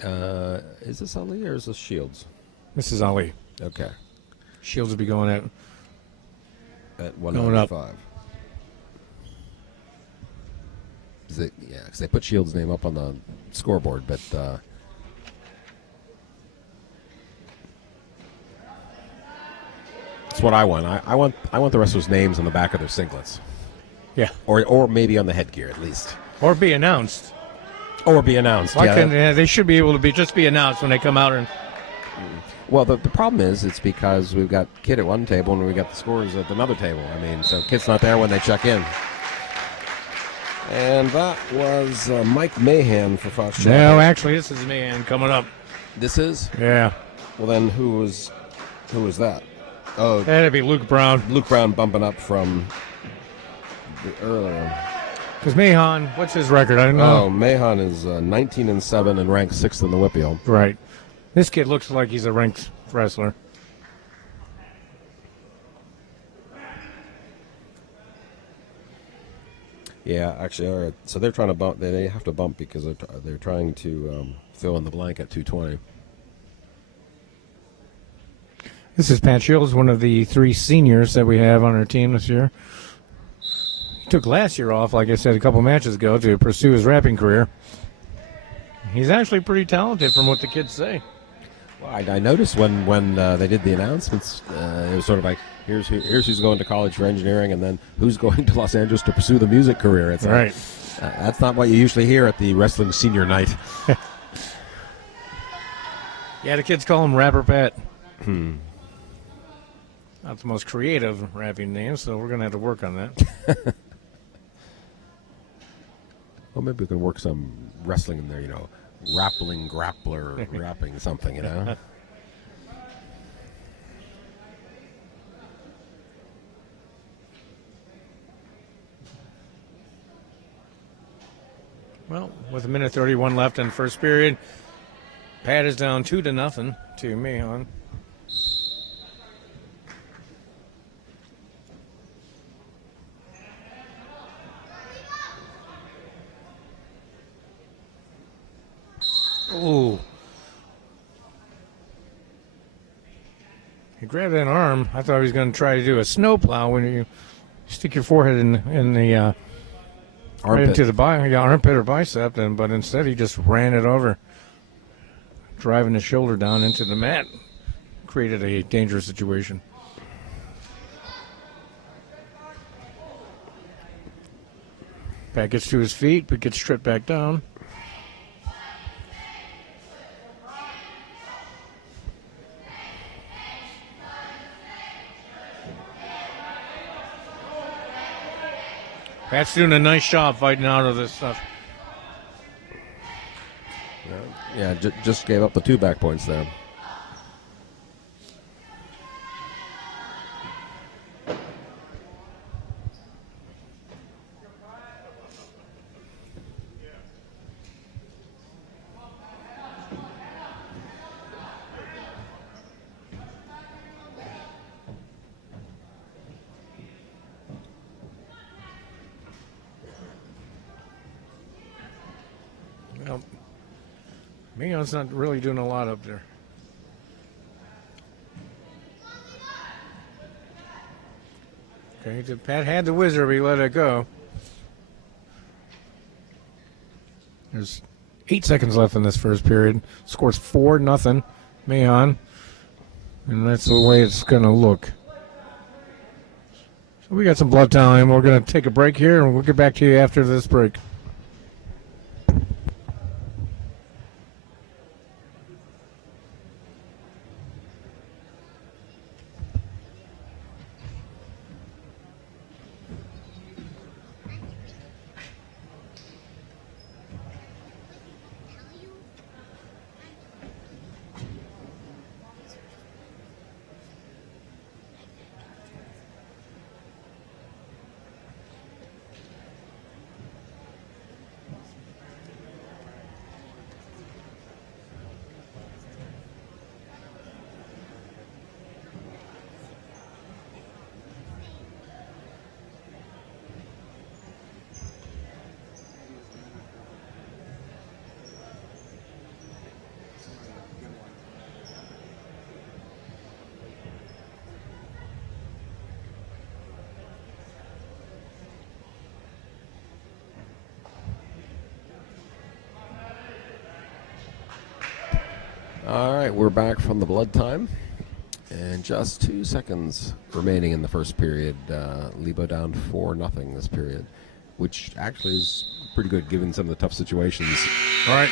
Is this Ali or is this Shields? This is Ali. Okay. Shields will be going at At Going up. 195. Because they put Shields' name up on the scoreboard, but that's what I want. I want the wrestlers' names on the back of their singlets, yeah, or maybe on the headgear at least, or be announced. or be announced. Why Yeah. couldn't they should be able to be announced when they come out and Well, the problem is it's because we've got Kid at one table and we've got the scores at another table. I mean, so Kid's not there when they check in. And that was Mike Mahan for Fox Channel. no, actually this is man coming up. This is? Yeah. Well, then who was that? Oh, That'd be Luke Brown. Luke Brown bumping up from the earlier. Because Mahon, what's his record? I don't know. Oh, Mahan is 19-7 and ranked 6th in the Whippeal. Right. This kid looks like he's a ranked wrestler. Yeah, actually, all right. So they're trying to bump. They have to bump because they're trying to fill in the blank at 220. This is Pat Shields, one of the 3 seniors that we have on our team this year. He took last year off, like I said a couple matches ago, to pursue his rapping career. He's actually pretty talented from what the kids say. Well, I noticed when they did the announcements, it was sort of like, here's who's going to college for engineering, and then who's going to Los Angeles to pursue the music career. It's Right. Like, that's not what you usually hear at the wrestling senior night. Yeah, the kids call him Rapper Pat. Not the most creative rapping name, so we're going to have to work on that. Well, maybe we can work some wrestling in there, rappling, grappler, rapping something, Well, with 1:31 left in the first period, Pat is down 2-0 to Mahon. Ooh. He grabbed that arm. I thought he was going to try to do a snowplow when you stick your forehead in the right Armpit. into the armpit or bicep, but instead he just ran it over, driving his shoulder down into the mat. Created a dangerous situation. Pat gets to his feet, but gets stripped back down. Pat's doing a nice job fighting out of this stuff. Yeah, just gave up the 2 back points there. Well, Mahon's not really doing a lot up there. Okay, Pat had the whizzer, but he let it go. There's 8 seconds left in this first period. Scores 4-0, Mahon. And that's the way it's going to look. So we got some blood time. We're going to take a break here, and we'll get back to you after this break. All right, we're back from the blood time. And just 2 seconds remaining in the first period. Lebo down 4-0 this period, which actually is pretty good given some of the tough situations. All right.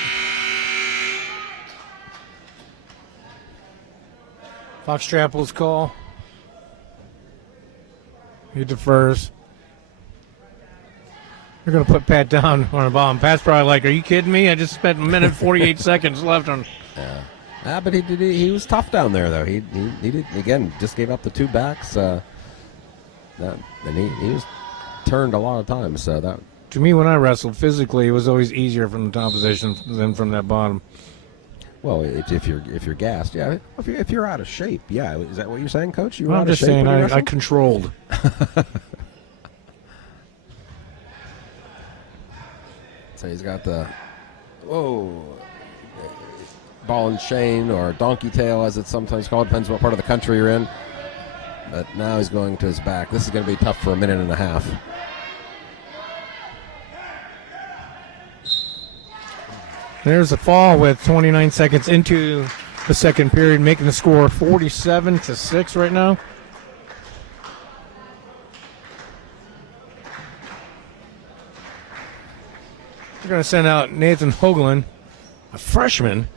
Fox Chapel's call. He defers. They're going to put Pat down on a bomb. Pat's probably like, are you kidding me? I just spent a minute 48 seconds left on. Yeah. But he was tough down there, though. He did, again, just gave up the 2 backs. And he was turned a lot of times. So that. To me, when I wrestled physically, it was always easier from the top position than from that bottom. Well, if you're gassed, yeah. If you're out of shape, yeah. Is that what you're saying, Coach? You were I'm out of just shape saying when you I wrestled? controlled. So he's got the ball and chain, or donkey tail as it's sometimes called, depends what part of the country you're in. But now he's going to his back. This is going to be tough for a minute and a half. There's a fall with 29 seconds into the second period, making the score 47-6 right now. We're going to send out Nathan Hoagland, a freshman,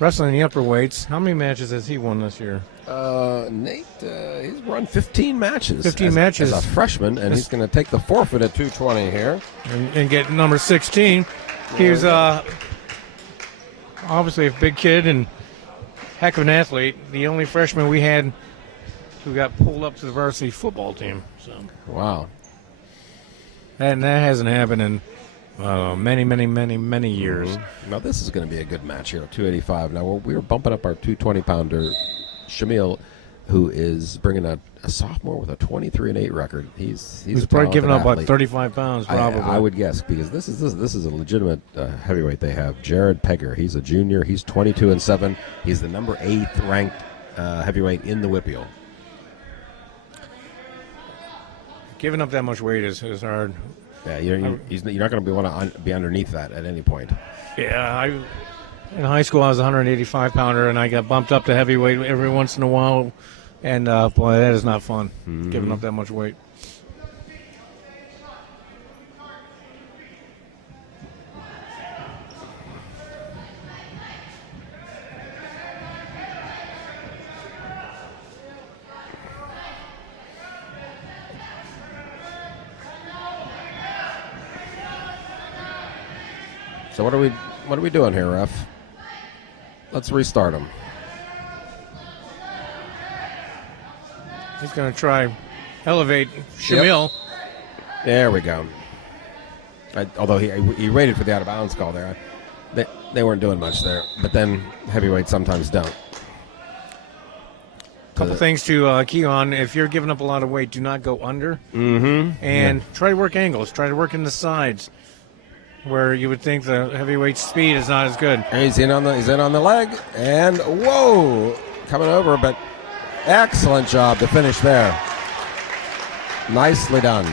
wrestling in the upper weights. How many matches has he won this year? Nate, he's run 15 matches. 15 matches. As a freshman, and he's going to take the forfeit at 220 here. And get number 16. He was obviously a big kid and heck of an athlete. The only freshman we had who got pulled up to the varsity football team. So wow. And that hasn't happened in many years. Now this is going to be a good match here, 285. Now we're bumping up our 220-pounder, Shamil, who is bringing a sophomore with a 23-8 record. He's probably giving up athlete. like 35 pounds, probably. I would guess, because this is a legitimate heavyweight they have. Jared Pegger, he's a junior. He's 22-7. He's the number 8th ranked heavyweight in the Whippeal. Giving up that much weight is hard. Yeah, you're not going to want to be underneath that at any point. Yeah, in high school I was a 185-pounder, and I got bumped up to heavyweight every once in a while, and boy, that is not fun, giving up that much weight. So what are we doing here, ref? Let's restart him. He's going to try elevate Shamil. Yep. There we go. Although he waited for the out of bounds call there. They weren't doing much there, but then heavyweights sometimes don't. Couple things to key on. If you're giving up a lot of weight, do not go under. And try to work angles. Try to work in the sides, where you would think the heavyweight speed is not as good. He's in on the leg, and whoa, coming over, but excellent job to finish there. Nicely done.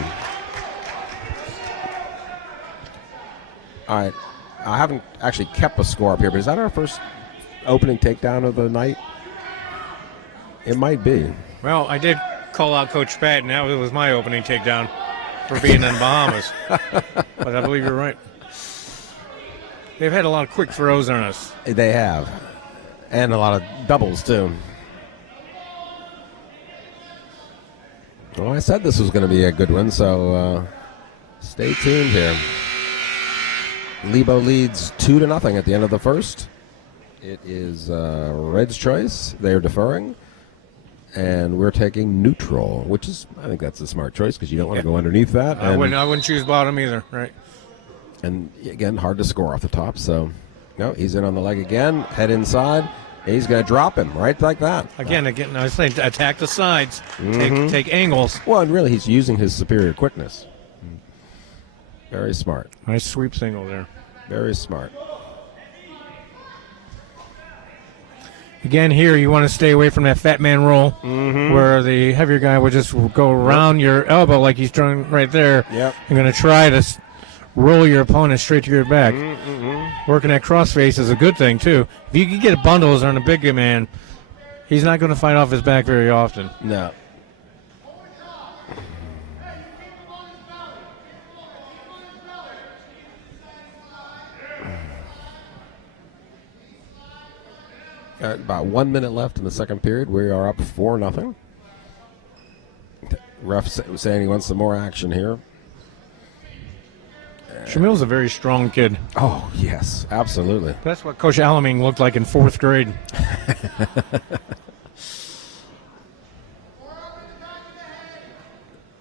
All right, I haven't actually kept a score up here, but is that our first opening takedown of the night? It might be. Well, I did call out Coach Pat, and that was my opening takedown for being in Bahamas. But I believe you're right. They've had a lot of quick throws on us. They have. And a lot of doubles, too. Well, I said this was going to be a good one, so stay tuned here. Lebo leads 2-0 at the end of the first. It is Red's choice. They're deferring. And we're taking neutral, which is, I think that's a smart choice because you don't want to go underneath that. I wouldn't choose bottom either, right? And again, hard to score off the top. So, no, he's in on the leg again. Head inside. He's going to drop him right like that. Again, I was saying attack the sides, take angles. Well, and really, he's using his superior quickness. Very smart. Nice sweep single there. Very smart. Again, here you want to stay away from that fat man roll, where the heavier guy would just go around your elbow like he's trying right there. Yep. You're going to try to roll your opponent straight to your back. Working that crossface is a good thing, too. If you can get bundles on a big man, he's not going to fight off his back very often. No. About 1 minute left in the second period. We are up 4-0. Ref saying he wants some more action here. Shamil's a very strong kid. Oh, yes, absolutely. That's what Coach Alaming looked like in 4th grade.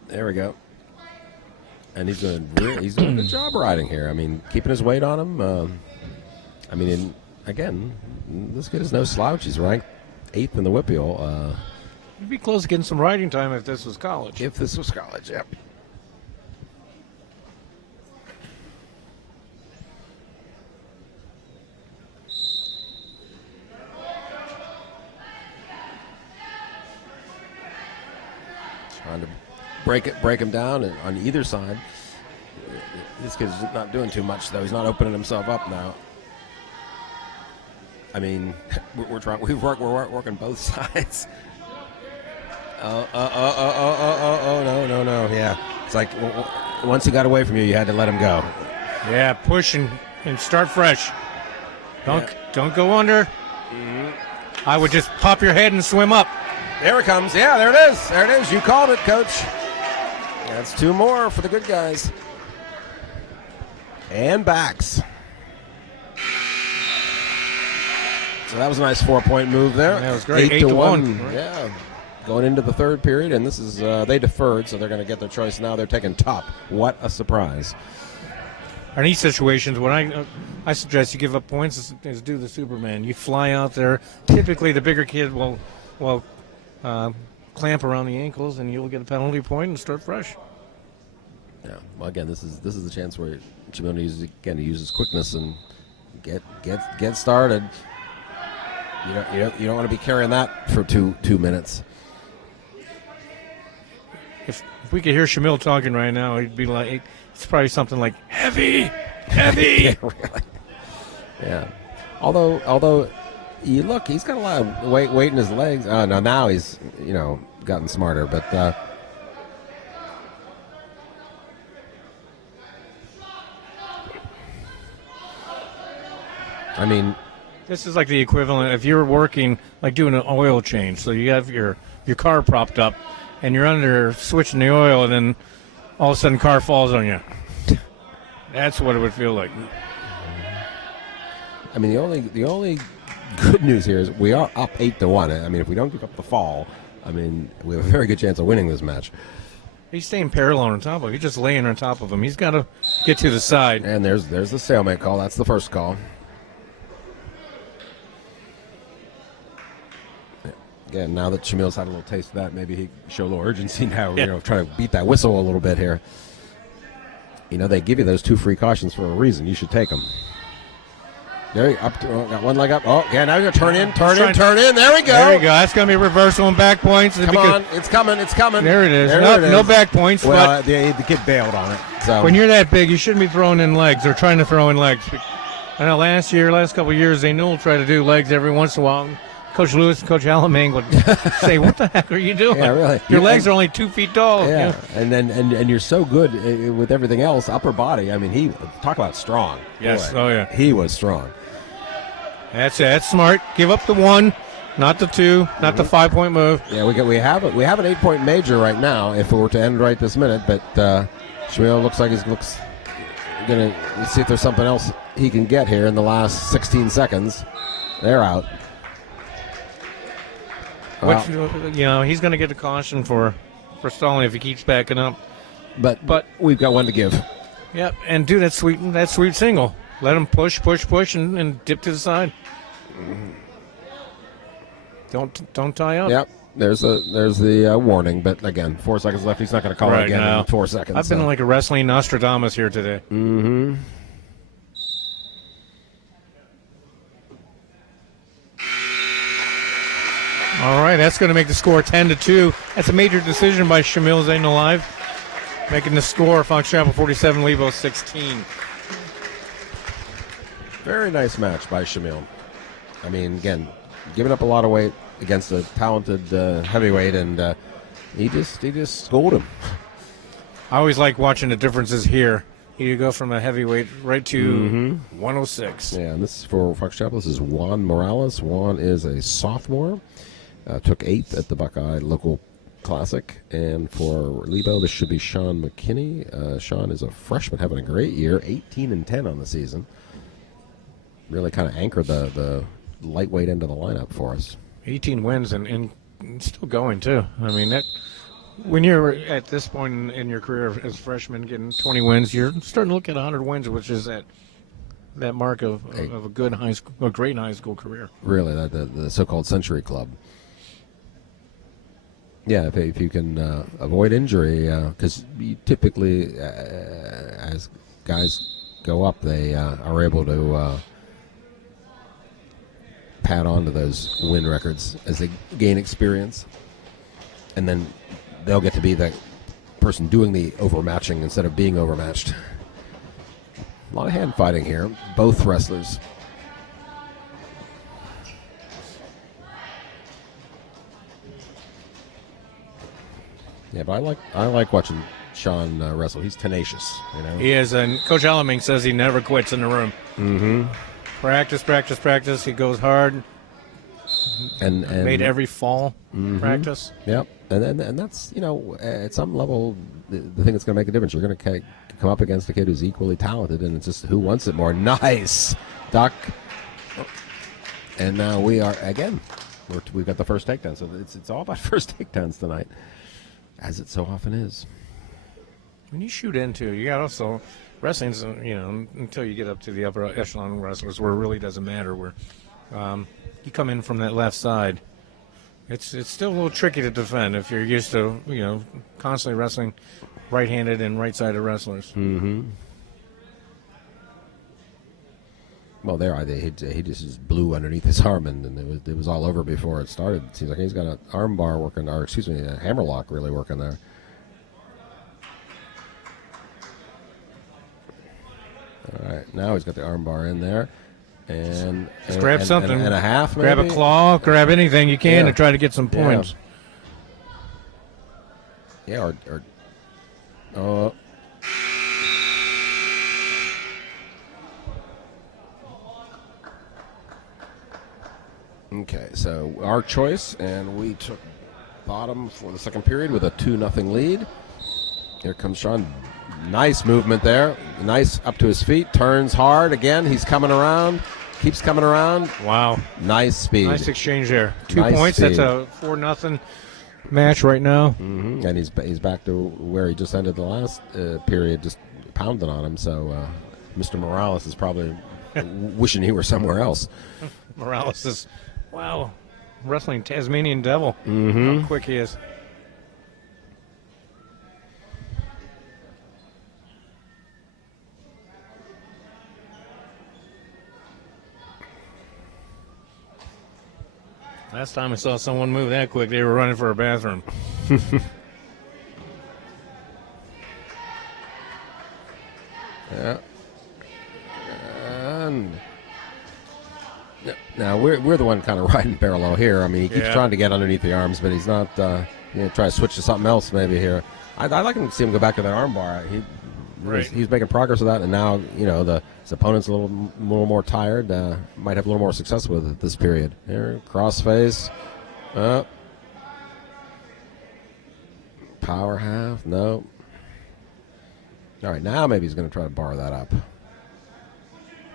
There we go. And he's doing a good job riding here. I mean, keeping his weight on him. Again, this kid is no slouch. He's ranked 8th in the Whippeal. You'd be close to getting some riding time if this was college. If this was college, yep. Trying to break him down on either side. This kid's not doing too much, though. He's not opening himself up now. I mean, we're working both sides. No, yeah. It's like once he got away from you, you had to let him go. Yeah, push and start fresh. Don't go under. I would just pop your head and swim up. There it comes. Yeah, there it is. There it is. You called it, Coach. That's 2 more for the good guys. And backs. So that was a nice 4-point move there. That was great. 8-1. Yeah. Going into the third period, and this is they deferred, so they're going to get their choice now. They're taking top. What a surprise! In these situations, what I suggest you give up points is do the Superman. You fly out there. Typically, the bigger kid will clamp around the ankles, and you'll get a penalty point and start fresh. Yeah. Well, again, this is the chance where Chimone uses quickness and get started. You don't want to be carrying that for two minutes. If we could hear Shamil talking right now, he'd be like, it's probably something like heavy. Yeah, really. Yeah. Although you look, he's got a lot of weight in his legs. No, now he's gotten smarter, but. I mean, this is like the equivalent if you're working, like doing an oil change. So you have your car propped up, and you're under switching the oil, and then all of a sudden car falls on you. That's what it would feel like. I mean, the only good news here is we are up 8-1. I mean, if we don't give up the fall, I mean, we have a very good chance of winning this match. He's staying parallel on top of him. He's just laying on top of him. He's got to get to the side. And there's the stalemate call. That's the first call. Again, now that Shamil's had a little taste of that, maybe he can show a little urgency now. Yeah. Try to beat that whistle a little bit here. They give you those 2 free cautions for a reason. You should take them. There you got one leg up. Oh, yeah, now you're going to turn in. There we go. There you go. That's going to be reversal and back points. Come on. It's coming. There it is. No back points. Well, the kid bailed on it. So. When you're that big, you shouldn't be throwing in legs or trying to throw in legs. I know last couple of years, they knew try to do legs every once in a while. Coach Lewis and Coach Alamang would say, "What the heck are you doing? Yeah, really. Your legs are only 2 feet tall." Yeah, and you're so good with everything else, upper body. I mean, talk about strong. Yes. Boy, Oh yeah. He was strong. That's it. That's smart. Give up the 1, not the 2, not the 5-point move. Yeah, we have an 8-point major right now. If it were to end right this minute, but Shamil looks like let's see if there's something else he can get here in the last 16 seconds. They're out. He's going to get a caution for stalling if he keeps backing up. But we've got one to give. Yep, and do that sweep single. Let him push, and dip to the side. Don't tie up. Yep. There's the warning, but again, 4 seconds left. He's not going to call it again in 4 seconds. I've been like a wrestling Nostradamus here today. Mm-hmm. All right, that's going to make the score 10-2. That's a major decision by Shamil Zainal Live. making the score. Fox Chapel 47, Lebo 16. Very nice match by Shamil. I mean, again, giving up a lot of weight against a talented heavyweight, and he just schooled him. I always like watching the differences here. You go from a heavyweight right to 106. Yeah, and this is for Fox Chapel. This is Juan Morales. Juan is a sophomore. Took 8th at the Buckeye Local Classic. And for Lebo, this should be Sean McKinney. Sean is a freshman, having a great year, 18-10 on the season. Really kind of anchored the lightweight end of the lineup for us. 18 wins and still going, too. I mean, that when you're at this point in your career as a freshman getting 20 wins, you're starting to look at 100 wins, which is that mark of a good high school, a great high school career. Really, the so-called Century Club. Yeah, if you can avoid injury, because typically, as guys go up, they are able to pad on to those win records as they gain experience, and then they'll get to be the person doing the overmatching instead of being overmatched. A lot of hand fighting here, both wrestlers. Yeah, but I like watching Sean wrestle. He's tenacious, you know. He is, and Coach Alaming says he never quits in the room. Mm-hmm. Practice, practice, practice. He goes hard. And made every fall practice. Yep, and that's, you know, at some level the thing that's going to make a difference. You're going to come up against a kid who's equally talented, and it's just who wants it more. Nice duck, and now we are again. We've got the first takedown, so it's all about first takedowns tonight, as it so often is. When you shoot into, you got also wrestling's, you know, until you get up to the upper echelon wrestlers, where it really doesn't matter. Where you come in from that left side, it's still a little tricky to defend if you're used to, you know, constantly wrestling right-handed and right-sided wrestlers. Mm-hmm. Well, he just blew underneath his arm, and it was all over before it started. It seems like he's got an arm bar working, or excuse me, a hammerlock really working there. All right, now he's got the arm bar in there. And just grab something. And a half, maybe? Grab a claw, grab anything you can to try to get some points. Yeah, or okay, so our choice, and we took bottom for the second period with a 2-0 lead. Here comes Sean. Nice movement there. Nice up to his feet. Turns hard again. He's coming around. Keeps coming around. Wow. Nice speed. Nice exchange there. 2 Nice points. speed. That's a 4-0 match right now. Mm-hmm. And he's back to where he just ended the last period, just pounding on him. So Mr. Morales is probably wishing he were somewhere else. Morales is, wow, wrestling Tasmanian devil. Mm-hmm. How quick he is. Last time I saw someone move that quick, they were running for a bathroom. Yeah. And now we're the one kind of riding parallel here. I mean, he keeps trying to get underneath the arms, but he's not. Try to switch to something else maybe here. I'd like him to see him go back to that arm bar. He's making progress with that, and now his opponent's a little more tired. Might have a little more success with it this period. Here, cross face, power half. No. All right, now maybe he's going to try to bar that up.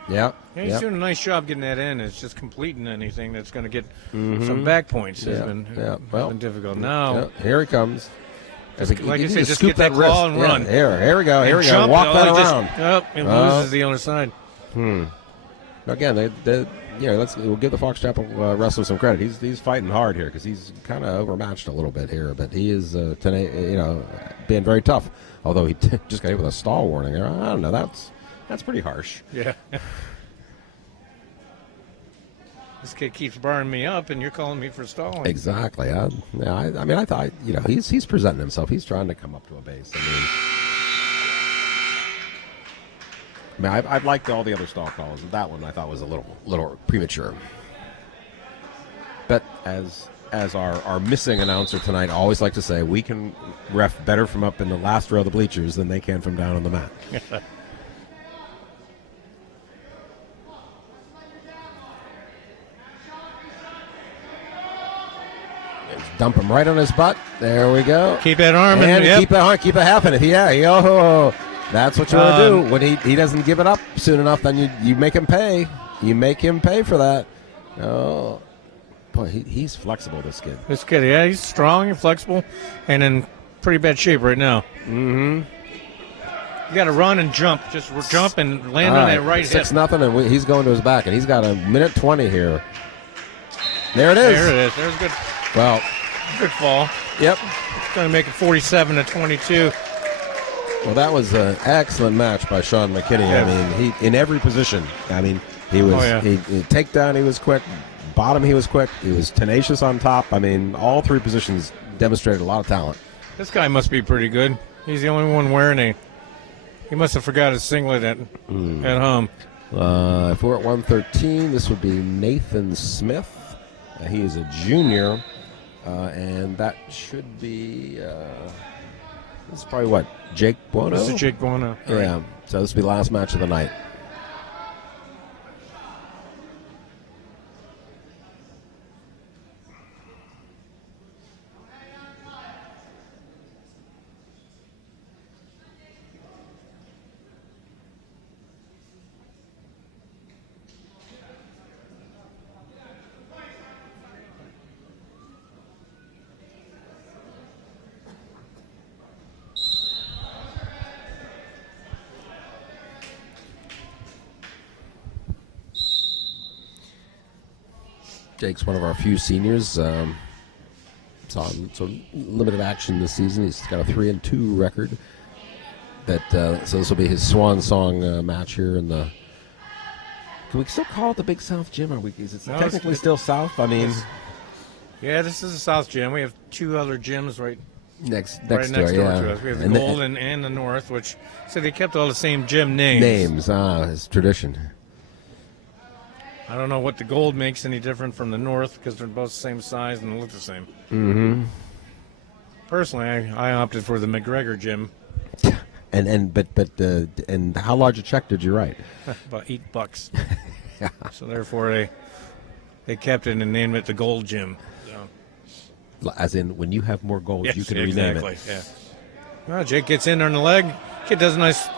Yeah, he's doing a nice job getting that in. It's just completing anything that's going to get some back points has been difficult. Now here he comes. Like you said, just get that claw and run. Here we go. Here we go. Walk that around. It loses the other side. Again, we'll give the Fox Chapel wrestler some credit. He's fighting hard here because he's kind of overmatched a little bit here, but he is being very tough. Although he just got hit with a stall warning there. I don't know. That's pretty harsh. Yeah. This kid keeps barring me up, and you're calling me for stalling. Exactly. I thought he's presenting himself. He's trying to come up to a base. I mean, I mean, I've liked all the other stall calls. That one I thought was a little premature. But as our missing announcer tonight always like to say, we can ref better from up in the last row of the bleachers than they can from down on the mat. Dump him right on his butt. There we go. Keep that arm and yep. keep it half in it. Yeah. That's what you want to do. When he doesn't give it up soon enough, then you make him pay. You make him pay for that. Oh, boy, he's flexible. This kid. Yeah, he's strong and flexible, and in pretty bad shape right now. Mm-hmm. You got to run and jump. Just jump and land on that right hip. 6-0, and he's going to his back, and he's got a minute 20 here. There it is. There it is. There's a good. Well, good fall. Yep. It's going to make it 47-22. Well, that was an excellent match by Sean McKinney. Yeah. I mean, he in every position. I mean, he was he takedown. He was quick. Bottom, he was quick. He was tenacious on top. I mean, all three positions demonstrated a lot of talent. This guy must be pretty good. He's the only one wearing he must have forgot his singlet at home. If we're at 113, this would be Nathan Smith. He is a junior, and that should be. This is probably what? Jake Buono? This is Jake Buono. Yeah. Right. So this will be the last match of the night. Jake's one of our few seniors. Saw him some limited action this season. He's got a 3-2 record. So this will be his swan song match here in the. Can we still call it the Big South Gym? Is it technically still South? I mean, yeah, this is the South Gym. We have two other gyms right next door to us. We have the Gold and the North, which so they kept all the same gym names. It's tradition. I don't know what the Gold makes any different from the North because they're both the same size and look the same. Mm-hmm. Personally, I opted for the McGregor gym. And how large a check did you write? About $8. So therefore they kept it and named it the Gold Gym. So. As in, when you have more gold, yes, you can rename it. Yeah. Well, Jake gets in on the leg. Kid does a nice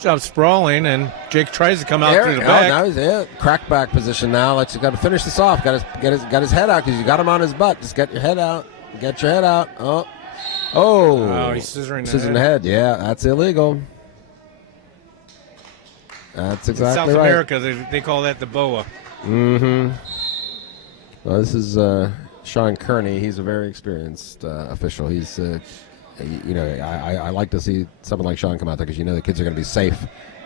job sprawling, and Jake tries to come out through the back. Now he's crack back position now. You got to finish this off. Got his head out because you got him on his butt. Just get your head out. Get your head out. Oh, he's scissoring the head. Yeah, that's illegal. That's exactly right. In South America, they call that the boa. Mm-hmm. Well, this is Sean Kearney. He's a very experienced official. He's, I like to see someone like Sean come out there because the kids are going to be safe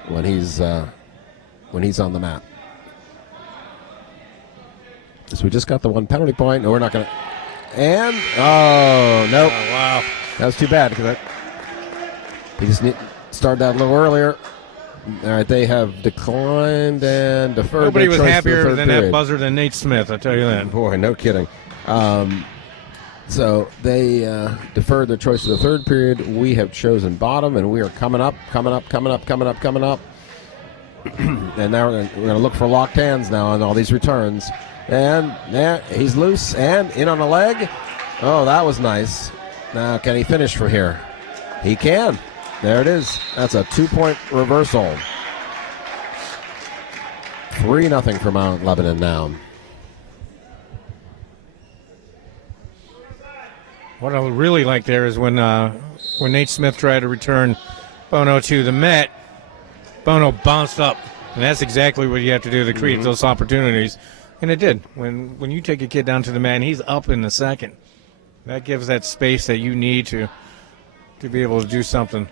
when he's on the mat. So we just got the one penalty point. No, we're not going to. And nope. Oh, wow. That was too bad because he just started that a little earlier. All right, they have declined and deferred. Nobody was happier than that buzzer than Nate Smith, I tell you that. Boy, no kidding. So they deferred their choice to the third period. We have chosen bottom, and we are coming up. And now we're going to look for locked hands now on all these returns. And there, he's loose and in on the leg. Oh, that was nice. Now, can he finish from here? He can. There it is. That's a 2-point reversal. 3-0 for Mount Lebanon now. What I really like there is when Nate Smith tried to return Bono to the mat, Bono bounced up. And that's exactly what you have to do to create those opportunities. And it did. When you take a kid down to the mat and he's up in the second, that gives that space that you need to be able to do something.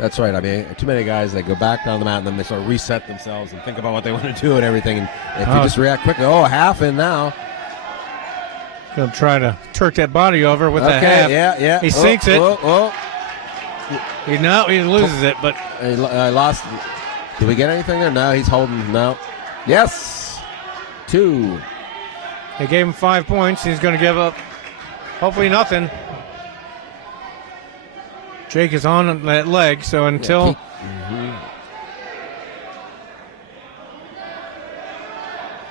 That's right. I mean, too many guys, they go back down the mat and then they sort of reset themselves and think about what they want to do and everything. And if you just react quickly, half in now. He'll try to turk that body over with the half. Yeah. He sinks it. He loses it, but I lost. Did we get anything there? No, he's holding. No. Yes. 2. They gave him 5 points. He's going to give up hopefully nothing. Jake is on that leg, so until...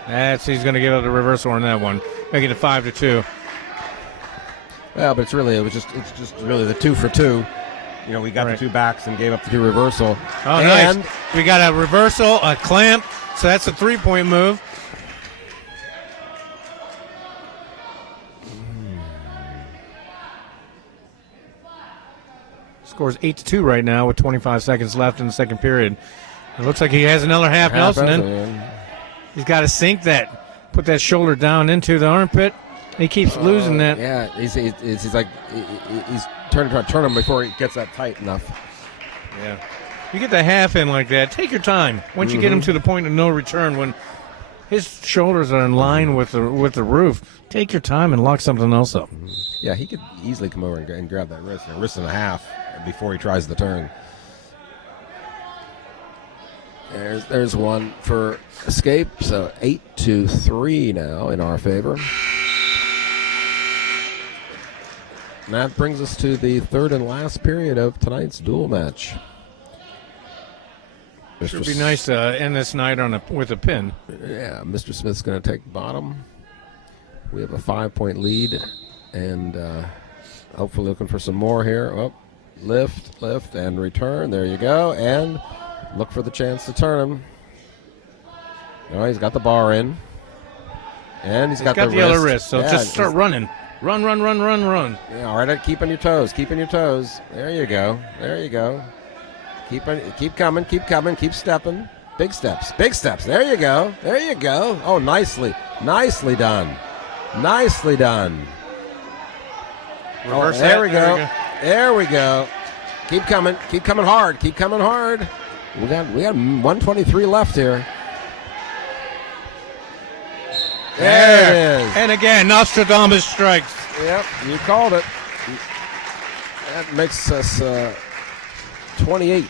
he's going to give up the reversal on that one, making it 5-2. Well, but it's just really the 2 for 2. You know, we got the 2 backs and gave up the 2 reversal. Oh, and nice. We got a reversal, a clamp, so that's a 3-point move. Scores 8-2 right now with 25 seconds left in the second period. It looks like he has another half Nelson in. He's got to sink that, put that shoulder down into the armpit. He keeps losing that. Yeah, he's trying to turn him before he gets that tight enough. Yeah. You get the half in like that, take your time. Once you get him to the point of no return, when his shoulders are in line with the roof, take your time and lock something else up. Yeah, he could easily come over and grab that wrist and a half before he tries the turn. There's one for escape, so 8-3 now in our favor. And that brings us to the third and last period of tonight's duel match. It would be nice to end this night with a pin. Yeah, Mr. Smith's going to take bottom. We have a 5-point lead, and hopefully looking for some more here. Oh, lift, and return. There you go, and look for the chance to turn him. Oh, he's got the bar in, and he's got the other wrist. So just start running. Run. Yeah, all right, keep on your toes. There you go. Keep coming, keep stepping. Big steps. There you go. Oh, nicely done. Reverse there we go. There we go. Keep coming hard. We got 123 left here. There it is. And again, Nostradamus strikes. Yep, you called it. That makes us 28.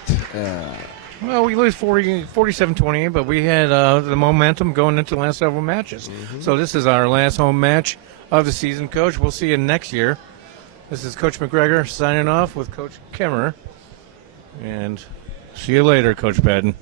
Well, we lose 47-28, but we had the momentum going into the last several matches. So this is our last home match of the season, Coach. We'll see you next year. This is Coach McGregor signing off with Coach Kemmer. And see you later, Coach Patton.